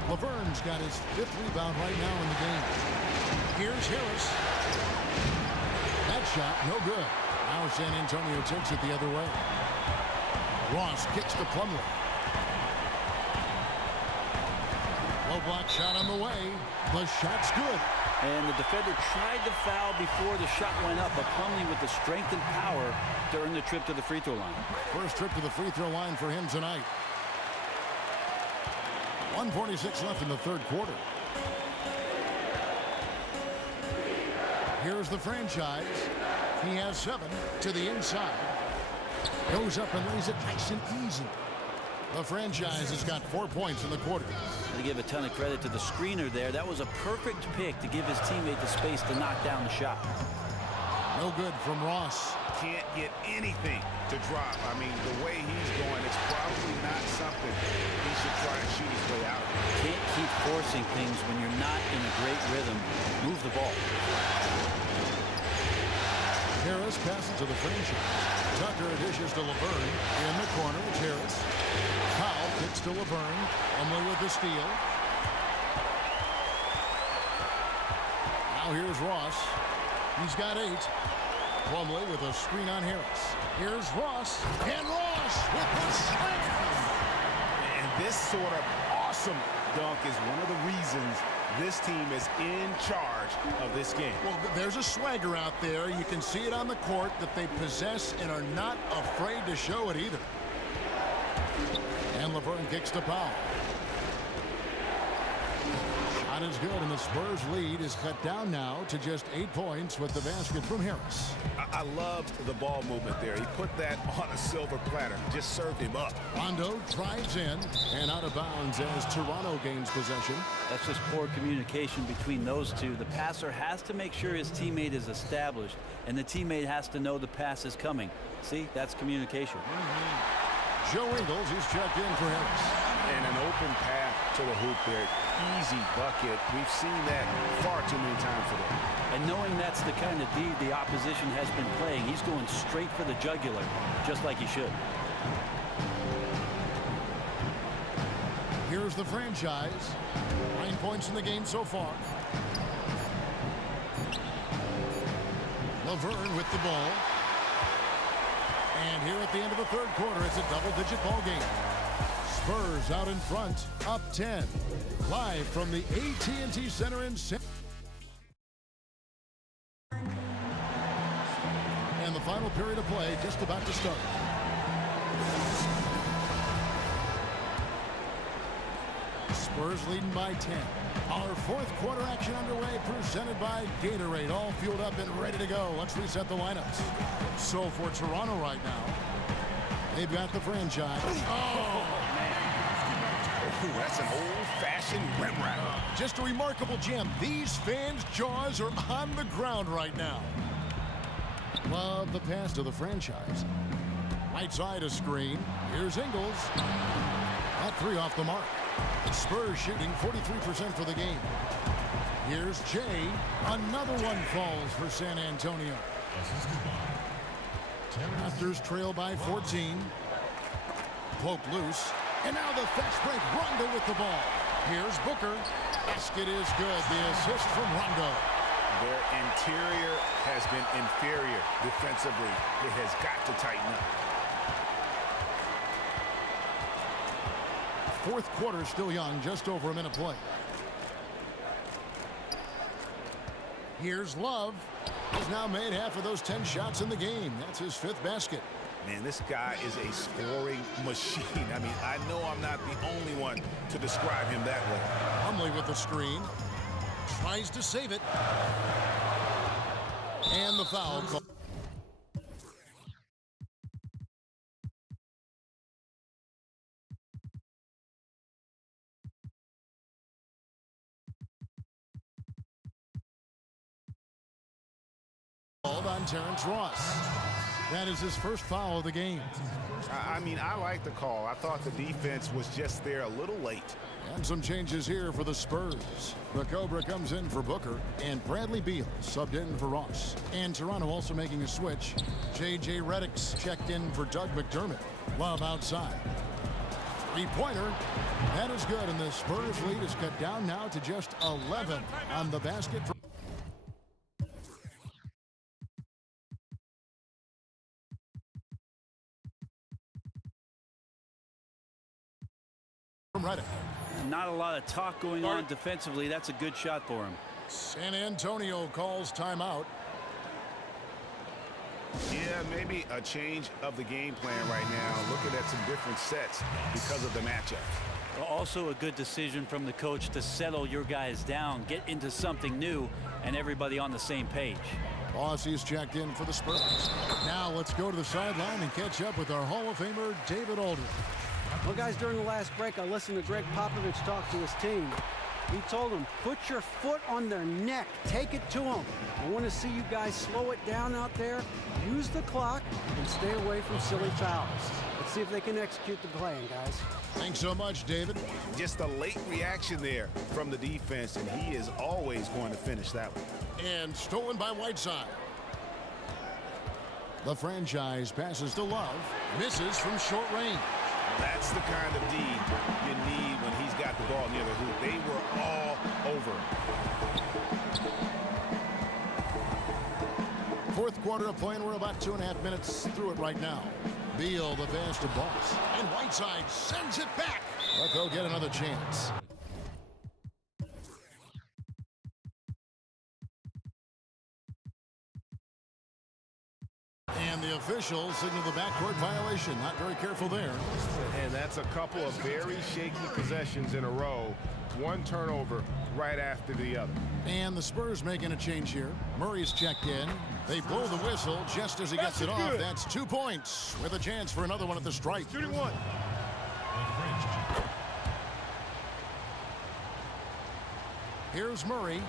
Laverne's got his 5th rebound right now in the game. Here's Harris. That shot, no good. Now San Antonio takes it the other way. Ross kicks to Plumlee. Low block shot on the way. The shot's good. And the defender tried to foul before the shot went up, but Plumlee with the strength and power to earn the trip to the free throw line. First trip to the free throw line for him tonight. 1:46 left in the third quarter. Here's the franchise. He has 7 to the inside. Goes up and lays it nice and easy. The franchise has got 4 points in the quarter. To give a ton of credit to the screener there. That was a perfect pick to give his teammate the space to knock down the shot. No good from Ross. Can't get anything to drop. I mean, the way he's going, it's probably not something he should try and shoot his way out. Can't keep forcing things when you're not in a great rhythm. Move the ball. Harris passes to the franchise. Tucker dishes to Laverne. In the corner, it's Harris. Powell kicks to Laverne. Plumlee with the steal. Now here's Ross. He's got 8. Plumlee with a screen on Harris. Here's Ross. And Ross with the slam. And this sort of awesome dunk is one of the reasons this team is in charge of this game. Well, there's a swagger out there. You can see it on the court that they possess and are not afraid to show it either. And Laverne kicks to Powell. Shot is good, and the Spurs lead is cut down now to just 8 points with the basket from Harris. I loved the ball movement there. He put that on a silver platter. Just served him up. Rondo drives in and out of bounds as Toronto gains possession. That's just poor communication between those two. The passer has to make sure his teammate is established, and the teammate has to know the pass is coming. See, that's communication. Joe Ingles is checked in for Harris. And an open path to the hoop there. Easy bucket. We've seen that far too many times today. And knowing that's the kind of D the opposition has been playing, he's going straight for the jugular, just like he should. Here's the franchise. 9 points in the game so far. Laverne with the ball. And here at the end of the third quarter, it's a double-digit ball game. Spurs out in front, up 10. Live from the AT&T Center in San. And the final period of play just about to start. Spurs leading by 10. Our fourth quarter action underway, presented by Gatorade. All fueled up and ready to go. Let's reset the lineups. So for Toronto right now, they've got the franchise. That's an old-fashioned rim rattler. Just a remarkable jam. These fans' jaws are on the ground right now. Love the pass to the franchise. Right side a screen. Here's Ingles. That 3 off the mark. The Spurs shooting 43% for the game. Here's Jay. Another one falls for San Antonio. Raptors trail by 14. Poke loose. And now the fast break. Rondo with the ball. Here's Booker. Basket is good. The assist from Rondo. Their interior has been inferior defensively. It has got to tighten up. Fourth quarter still young. Just over a minute play. Here's Love. He's now made half of those 10 shots in the game. That's his 5th basket. Man, this guy is a scoring machine. I mean, I know I'm not the only one to describe him that way. Plumlee with the screen. Tries to save it. And the foul call. On Terrence Ross. That is his first foul of the game. I mean, I like the call. I thought the defense was just there a little late. And some changes here for the Spurs. The Cobra comes in for Booker, and Bradley Beal subbed in for Ross. And Toronto also making a switch. J.J. Redick's checked in for Doug McDermott. Love outside. 3-pointer. That is good, and the Spurs lead is cut down now to just 11 on the basket. Redick. Not a lot of talk going on defensively. That's a good shot for him. San Antonio calls timeout. Yeah, maybe a change of the game plan right now. Looking at some different sets because of the matchups. Also a good decision from the coach to settle your guys down, get into something new, and everybody on the same page. Bossie's checked in for the Spurs. Now let's go to the sideline and catch up with our Hall of Famer, David Aldridge. Well, guys, during the last break, I listened to Greg Popovich talk to his team. He told them, put your foot on their neck. Take it to them. I want to see you guys slow it down out there, use the clock, and stay away from silly fouls. Let's see if they can execute the plan, guys. Thanks so much, David. Just a late reaction there from the defense, and he is always going to finish that one. And stolen by Whiteside. The franchise passes to Love. Misses from short range. That's the kind of D you need when he's got the ball near the hoop. They were all over. Fourth quarter of play, and we're about 2.5 minutes through it right now. Beal, the pass to Boss. And Whiteside sends it back. But they'll get another chance. And the officials signal the backcourt violation. Not very careful there. And that's a couple of very shaky possessions in a row. One turnover right after the other. And the Spurs making a change here. Murray's checked in. They blow the whistle just as he gets it off. That's 2 points with a chance for another one at the stripe. Shooting one. Here's Murray.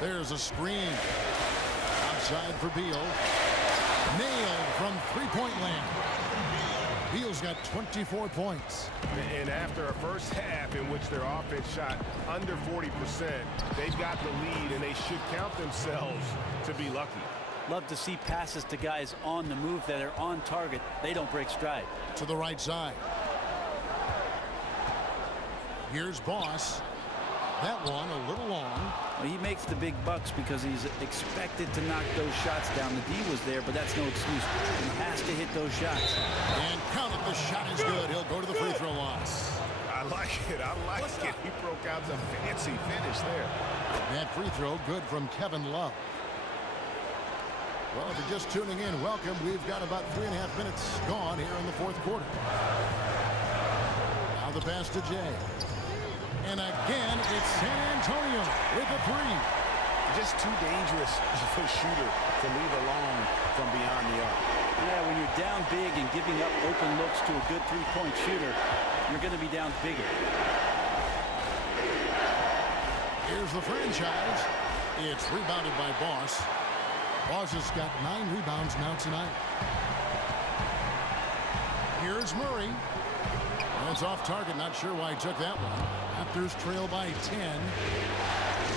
There's a screen. Outside for Beal. Nailed from three-point land. Beal's got 24 points. And after a first half in which their offense shot under 40%, they've got the lead, and they should count themselves to be lucky. Love to see passes to guys on the move that are on target. They don't break stride. To the right side. Here's Boss. That one a little long. Well, he makes the big bucks because he's expected to knock those shots down. The D was there, but that's no excuse. He has to hit those shots. And count it. The shot is good. He'll go to the free throw line. I like it. I like it. He broke out the fancy finish there. That free throw good from Kevin Love. Well, if you're just tuning in, welcome. We've got about 3.5 minutes gone here in the fourth quarter. Now the pass to Jay. And again, it's San Antonio with a three. Just too dangerous for a shooter to leave alone from beyond the arc. Yeah, when you're down big and giving up open looks to a good three-point shooter, you're going to be down bigger. Here's the franchise. It's rebounded by Boss. Boss has got 9 rebounds now tonight. Here's Murray. That's off target. Not sure why he took that one. Raptors trail by 10.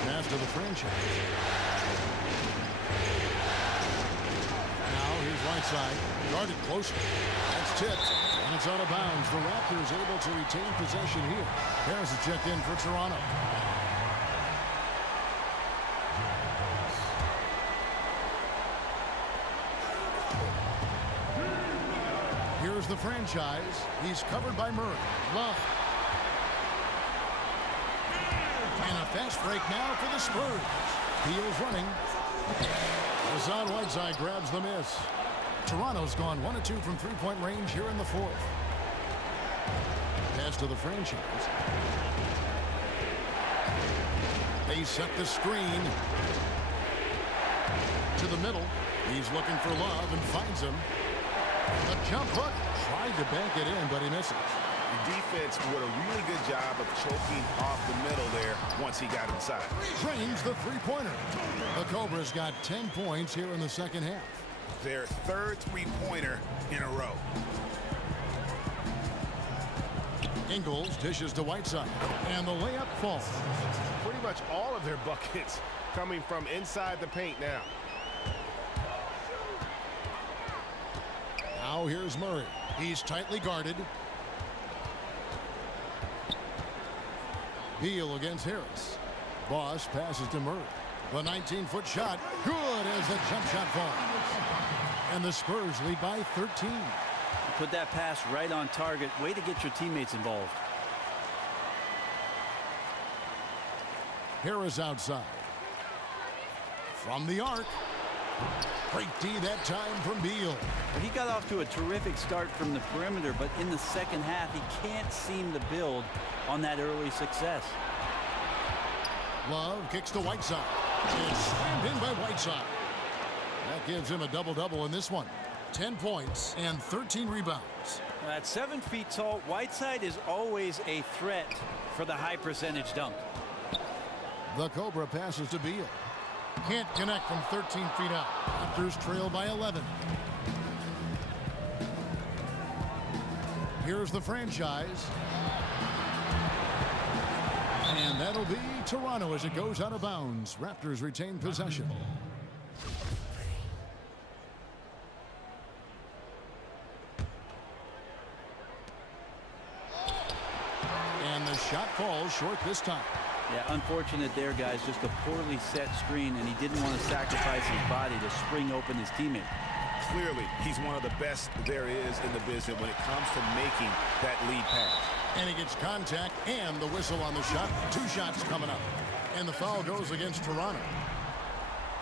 Pass to the franchise. Now here's Whiteside. Guarded closely. That's tipped. And it's out of bounds. The Raptors able to retain possession here. Harris is checked in for Toronto. Here's the franchise. He's covered by Murray. Love. And a fast break now for the Spurs. Beal's running. Hassan Whiteside grabs the miss. Toronto's gone 1 of 2 from three-point range here in the fourth. Pass to the franchise. They set the screen. To the middle. He's looking for Love and finds him. The jump hook. Tried to bank it in, but he misses. The defense did a really good job of choking off the middle there once he got inside. Drains the three-pointer. The Cobras got 10 points here in the second half. Their third three-pointer in a row. Ingles dishes to Whiteside, and the layup falls. Pretty much all of their buckets coming from inside the paint now. Now here's Murray. He's tightly guarded. Beal against Harris. Boss passes to Murray. The 19-foot shot, good as the jump shot falls. And the Spurs lead by 13. Put that pass right on target. Way to get your teammates involved. Harris outside. From the arc. Great D that time from Beal. He got off to a terrific start from the perimeter, but in the second half, he can't seem to build on that early success. Love kicks to Whiteside. It's slammed in by Whiteside. That gives him a double-double in this one. 10 points and 13 rebounds. At 7 feet tall, Whiteside is always a threat for the high percentage dunk. The Cobra passes to Beal. Can't connect from 13 feet out. Raptors trail by 11. Here's the franchise. And that'll be Toronto as it goes out of bounds. Raptors retain possession. And the shot falls short this time. Yeah, unfortunate there, guys. Just a poorly set screen, and he didn't want to sacrifice his body to spring open his teammate. Clearly, he's one of the best there is in the business when it comes to making that lead pass. And he gets contact and the whistle on the shot. 2 shots coming up. And the foul goes against Toronto.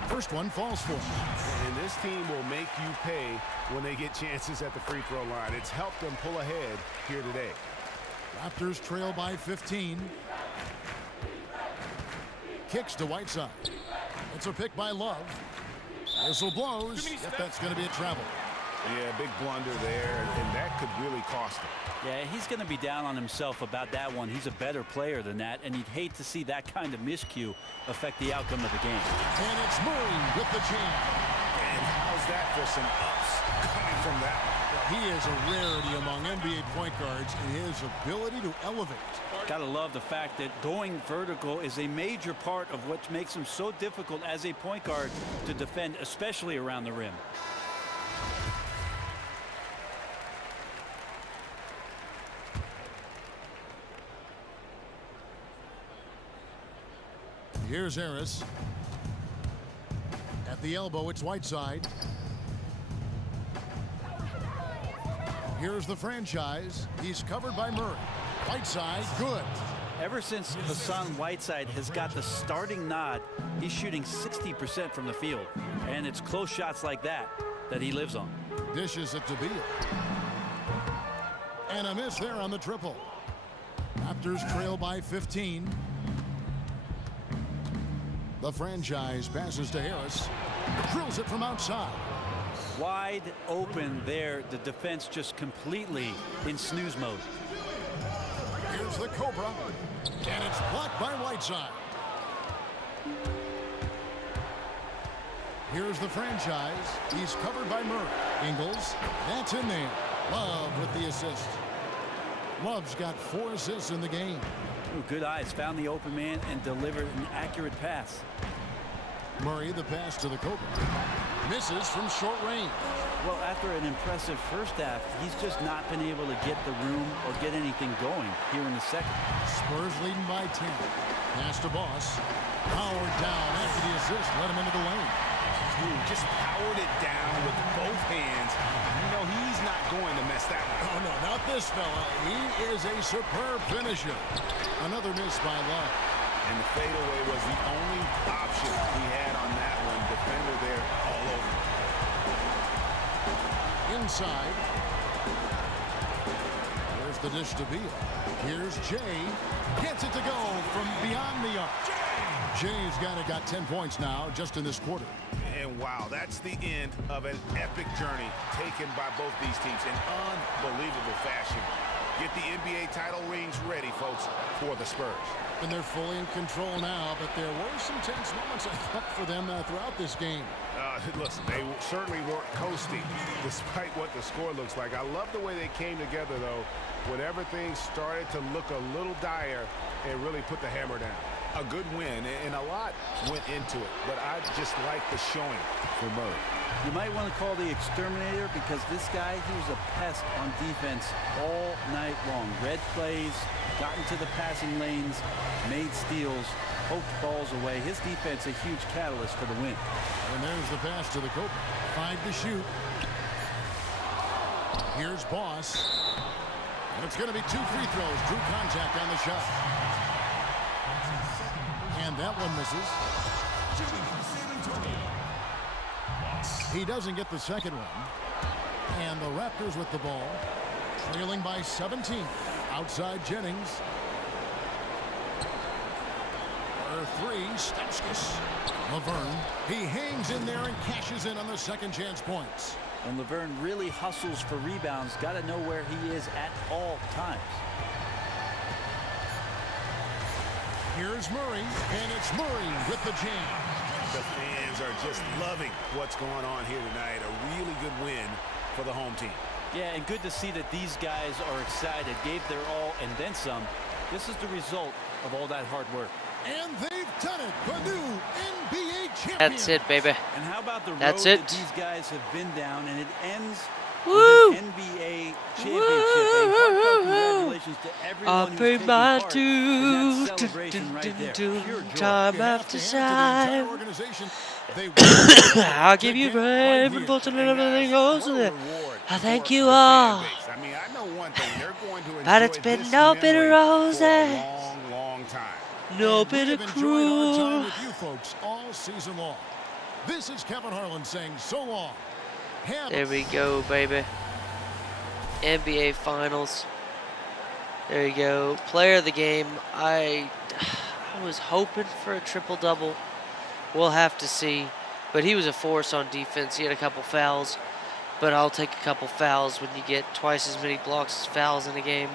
First one falls for him. And this team will make you pay when they get chances at the free throw line. It's helped them pull ahead here today. Raptors trail by 15. Kicks to Whiteside. It's a pick by Love. Whistle blows. If that's going to be a travel. Yeah, big blunder there, and that could really cost him. Yeah, he's going to be down on himself about that one. He's a better player than that, and you'd hate to see that kind of miscue affect the outcome of the game. And it's Murray with the jam. And how's that for some ups coming from that one? He is a rarity among NBA point guards in his ability to elevate. Gotta love the fact that going vertical is a major part of what makes him so difficult as a point guard to defend, especially around the rim. Here's Harris. At the elbow, it's Whiteside. Here's the franchise. He's covered by Murray. Whiteside, good. Ever since Hassan Whiteside has got the starting nod, he's shooting 60% from the field. And it's close shots like that that he lives on. Dishes it to Beal. And a miss there on the triple. Raptors trail by 15. The franchise passes to Harris. Drills it from outside. Wide open there. The defense just completely in snooze mode. Here's the Cobra. And it's blocked by Whiteside. Here's the franchise. He's covered by Murray. Ingles. That's in there. Love with the assist. Love's got 4 assists in the game. Ooh, good eyes. Found the open man and delivered an accurate pass. Murray, the pass to the Cobra. Misses from short range. Well, after an impressive first half, he's just not been able to get the room or get anything going here in the second. Spurs leading by 10. Pass to Boss. Powered down after the assist. Let him into the lane. Ooh, just powered it down with both hands. You know he's not going to mess that one. Oh, no, not this fella. He is a superb finisher. Another miss by Love. And the fadeaway was the only option he had on that one. Defender there all over. Inside. There's the dish to Beal. Here's Jay. Gets it to go from beyond the arc. Jay's got 10 points now just in this quarter. And wow, that's the end of an epic journey taken by both these teams in unbelievable fashion. Get the NBA title rings ready, folks, for the Spurs. And they're fully in control now, but there were some tense moments, I thought, for them throughout this game. Listen, they certainly weren't coasting, despite what the score looks like. I love the way they came together, though, when everything started to look a little dire and really put the hammer down. A good win, and a lot went into it, but I just like the showing for Murray. You might want to call the exterminator because this guy, he was a pest on defense all night long. Read plays, got into the passing lanes, made steals, poked balls away. His defense a huge catalyst for the win. And there's the pass to the Cobra. 5 to shoot. Here's Boss. And it's going to be 2 free throws. Drew contact on the shot. And that one misses. He doesn't get the second one. And the Raptors with the ball. Trailing by 17. Outside Jennings. For 3, Stauskas. Laverne. He hangs in there and cashes in on the second chance points. And Laverne really hustles for rebounds. Got to know where he is at all times. Here's Murray, and it's Murray with the jam. The fans are just loving what's going on here tonight. A really good win for the home team. Yeah, and good to see that these guys are excited, gave their all, and then some. This is the result of all that hard work. And they've done it, the new NBA champion. That's it, baby. And how about the road That's that it. these guys have been down, and it ends Woo! with an NBA championship. A heartfelt congratulations to I everyone who's pay taken my part in dues, that celebration right there. Pure joy. time You have after to hand to the entire time. organization. They worked so hard I'll to give you get right fame, here. unfortunately And everything guys, goes what there. a reward I for thank you the fan all. base. I mean, I know one thing. They're going to But enjoy it's been this no bitter memory roses, for a long, long time. no And we bitter have enjoyed our time cruel. with you folks all season long. This is Kevin Harlan saying so long. There we go, baby. NBA Finals. There you go. Player of the game. I was hoping for a triple-double. We'll have to see. But he was a force on defense. He had a couple fouls. But I'll take a couple fouls when you get twice as many blocks as fouls in a game.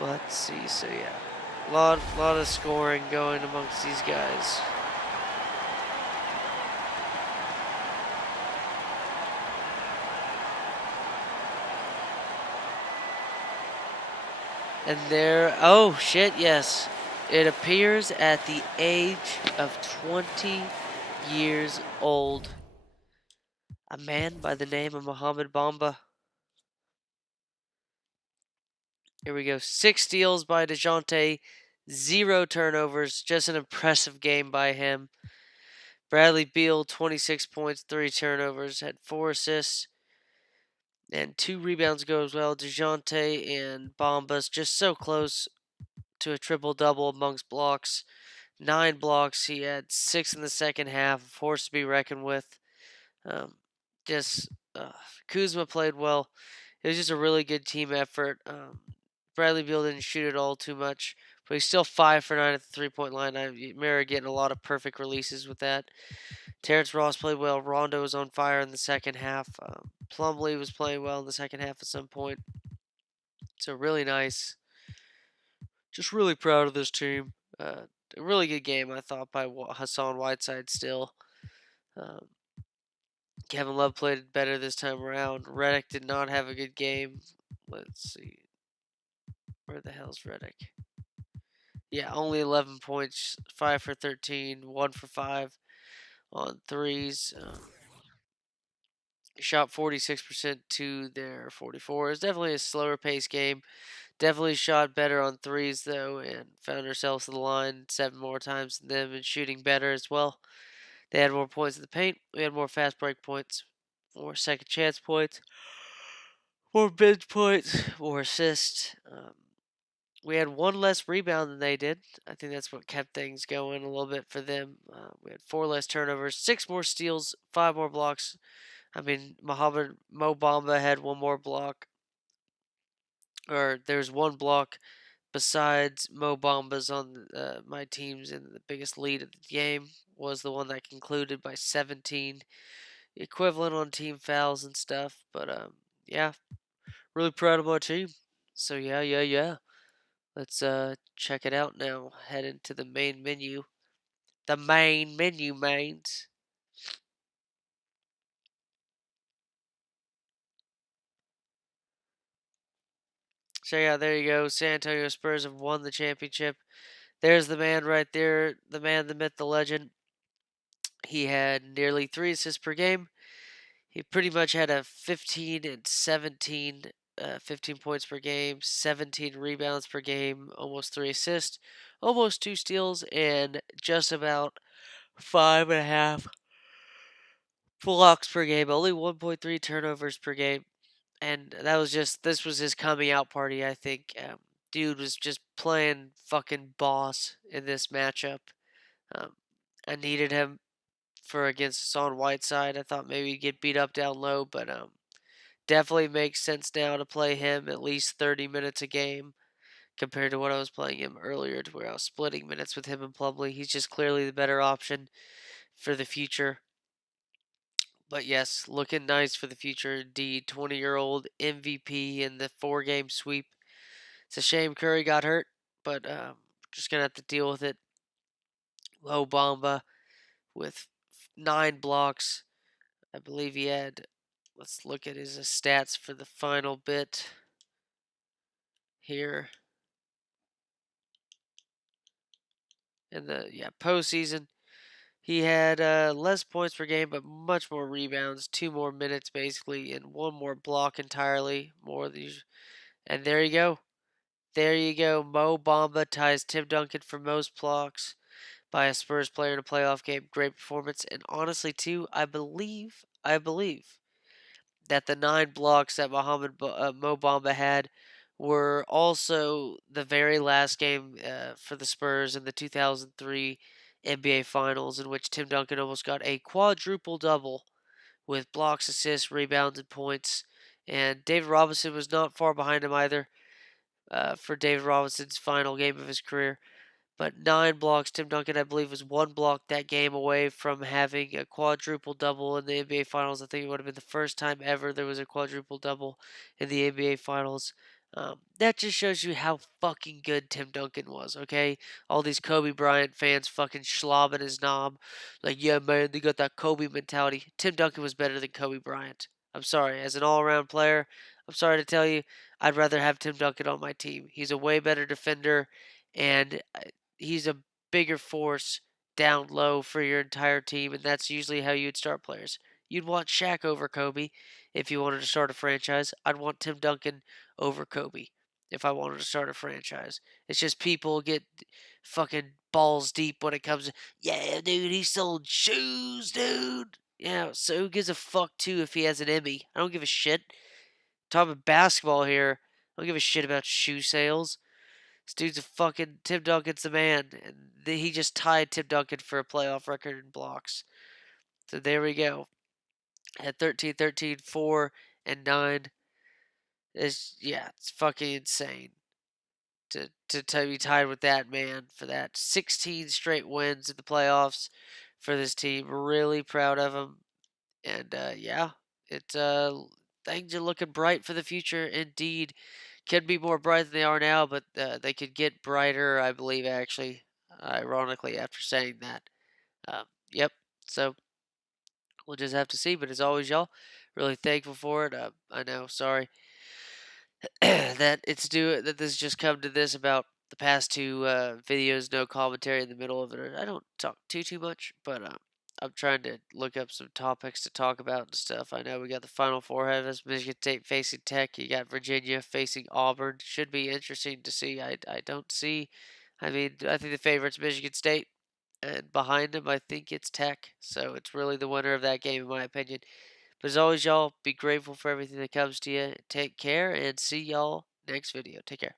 Let's see. So yeah, lot of scoring going amongst these guys. And there, oh shit, yes. It appears at the age of 20 years old, a man by the name of Mohamed Bamba. Here we go. 6 steals by DeJounte, 0 turnovers. Just an impressive game by him. Bradley Beal, 26 points, 3 turnovers, had 4 assists, and 2 rebounds go as well. DeJounte and Bomba's just so close to a triple-double amongst blocks. 9 blocks. He had 6 in the second half. A force to be reckoned with. Um, just Kuzma played well. It was just a really good team effort. Bradley Beal didn't shoot it all too much, but he's still 5 for 9 at the 3-point line. Mara getting a lot of perfect releases with that. Terrence Ross played well. Rondo was on fire in the second half. Plumlee was playing well in the second half at some point. So really nice. Just really proud of this team. A really good game, I thought, by Hassan Whiteside still. Um, Kevin Love played better this time around. Redick did not have a good game. Let's see. Where the hell's Redick? Yeah, only 11 points, 5 for 13, 1 for 5 on threes. Shot 46% to their 44. It's definitely a slower pace game. Definitely shot better on threes, though, and found ourselves to the line 7 more times than them and shooting better as well. They had more points in the paint. We had more fast break points, more second chance points, more bench points, more assists. We had 1 less rebound than they did. I think that's what kept things going a little bit for them. We had 4 less turnovers, 6 more steals, 5 more blocks. I mean, Mo Bamba had 1 more block. Or there's 1 block besides Mo Bamba's on my teams, and the biggest lead of the game was the one that concluded by 17. Equivalent on team fouls and stuff. But yeah, really proud of my team. So yeah. Let's check it out now. Head into the main menu. The main menu, mains. So yeah, there you go. San Antonio Spurs have won the championship. There's the man right there. The man, the myth, the legend. He had nearly 3 assists per game. He pretty much had a 15 and 17, 15 points per game, 17 rebounds per game, almost 3 assists, almost 2 steals, and just about 5.5 blocks per game. Only 1.3 turnovers per game. And this was his coming out party, I think. Dude was just playing fucking boss in this matchup. Um, I needed him for against Hassan Whiteside. I thought maybe he'd get beat up down low, but definitely makes sense now to play him at least 30 minutes a game compared to what I was playing him earlier, to where I was splitting minutes with him and Plumlee. He's just clearly the better option for the future. But yes, looking nice for the future indeed. 20-year-old MVP in the 4-game sweep. It's a shame Curry got hurt, but just going to have to deal with it. Low Bamba with 9 blocks. I believe he had, let's look at his stats for the final bit here. In the postseason, He had less points per game, but much more rebounds, 2 more minutes basically, and 1 more block entirely. More than usual. And there you go. There you go. Mo Bamba ties Tim Duncan for most blocks by a Spurs player in a playoff game. Great performance. And honestly, too, I believe that the 9 blocks that Mo Bamba had were also the very last game for the Spurs in the 2003 NBA Finals, in which Tim Duncan almost got a quadruple double with blocks, assists, rebounds, and points. And David Robinson was not far behind him either for David Robinson's final game of his career. But 9 blocks. Tim Duncan, I believe, was 1 block that game away from having a quadruple double in the NBA Finals. I think it would have been the first time ever there was a quadruple double in the NBA Finals. That just shows you how fucking good Tim Duncan was, okay? All these Kobe Bryant fans fucking slobbing his knob. Like, yeah, man, they got that Kobe mentality. Tim Duncan was better than Kobe Bryant. I'm sorry. As an all around player, I'm sorry to tell you, I'd rather have Tim Duncan on my team. He's a way better defender, and he's a bigger force down low for your entire team, and that's usually how you'd start players. You'd want Shaq over Kobe if you wanted to start a franchise. I'd want Tim Duncan over Kobe if I wanted to start a franchise. It's just people get fucking balls deep when it comes to, yeah, dude, he sold shoes, dude. Yeah, so who gives a fuck, too, if he has an Emmy? I don't give a shit. Talking about basketball here. I don't give a shit about shoe sales. This dude's a fucking Tim Duncan's the man, and he just tied Tim Duncan for a playoff record in blocks. So there we go. At 13, 13, 4, and 9. It's fucking insane to be tied with that man for that. 16 straight wins in the playoffs for this team. Really proud of him. And yeah, it's things are looking bright for the future indeed. Could be more bright than they are now, but they could get brighter, I believe, actually, ironically, after saying that. Yep. So we'll just have to see. But as always, y'all, really thankful for it. I know, sorry that that this just come to this about the past two videos, no commentary in the middle of it. I don't talk too much, but I'm trying to look up some topics to talk about and stuff. I know we got the Final Four ahead of us. Michigan State facing Tech. You got Virginia facing Auburn. Should be interesting to see. I don't see. I mean, I think the favorite's Michigan State, and behind them, I think it's Tech. So it's really the winner of that game, in my opinion. But as always, y'all, be grateful for everything that comes to you. Take care and see y'all next video. Take care.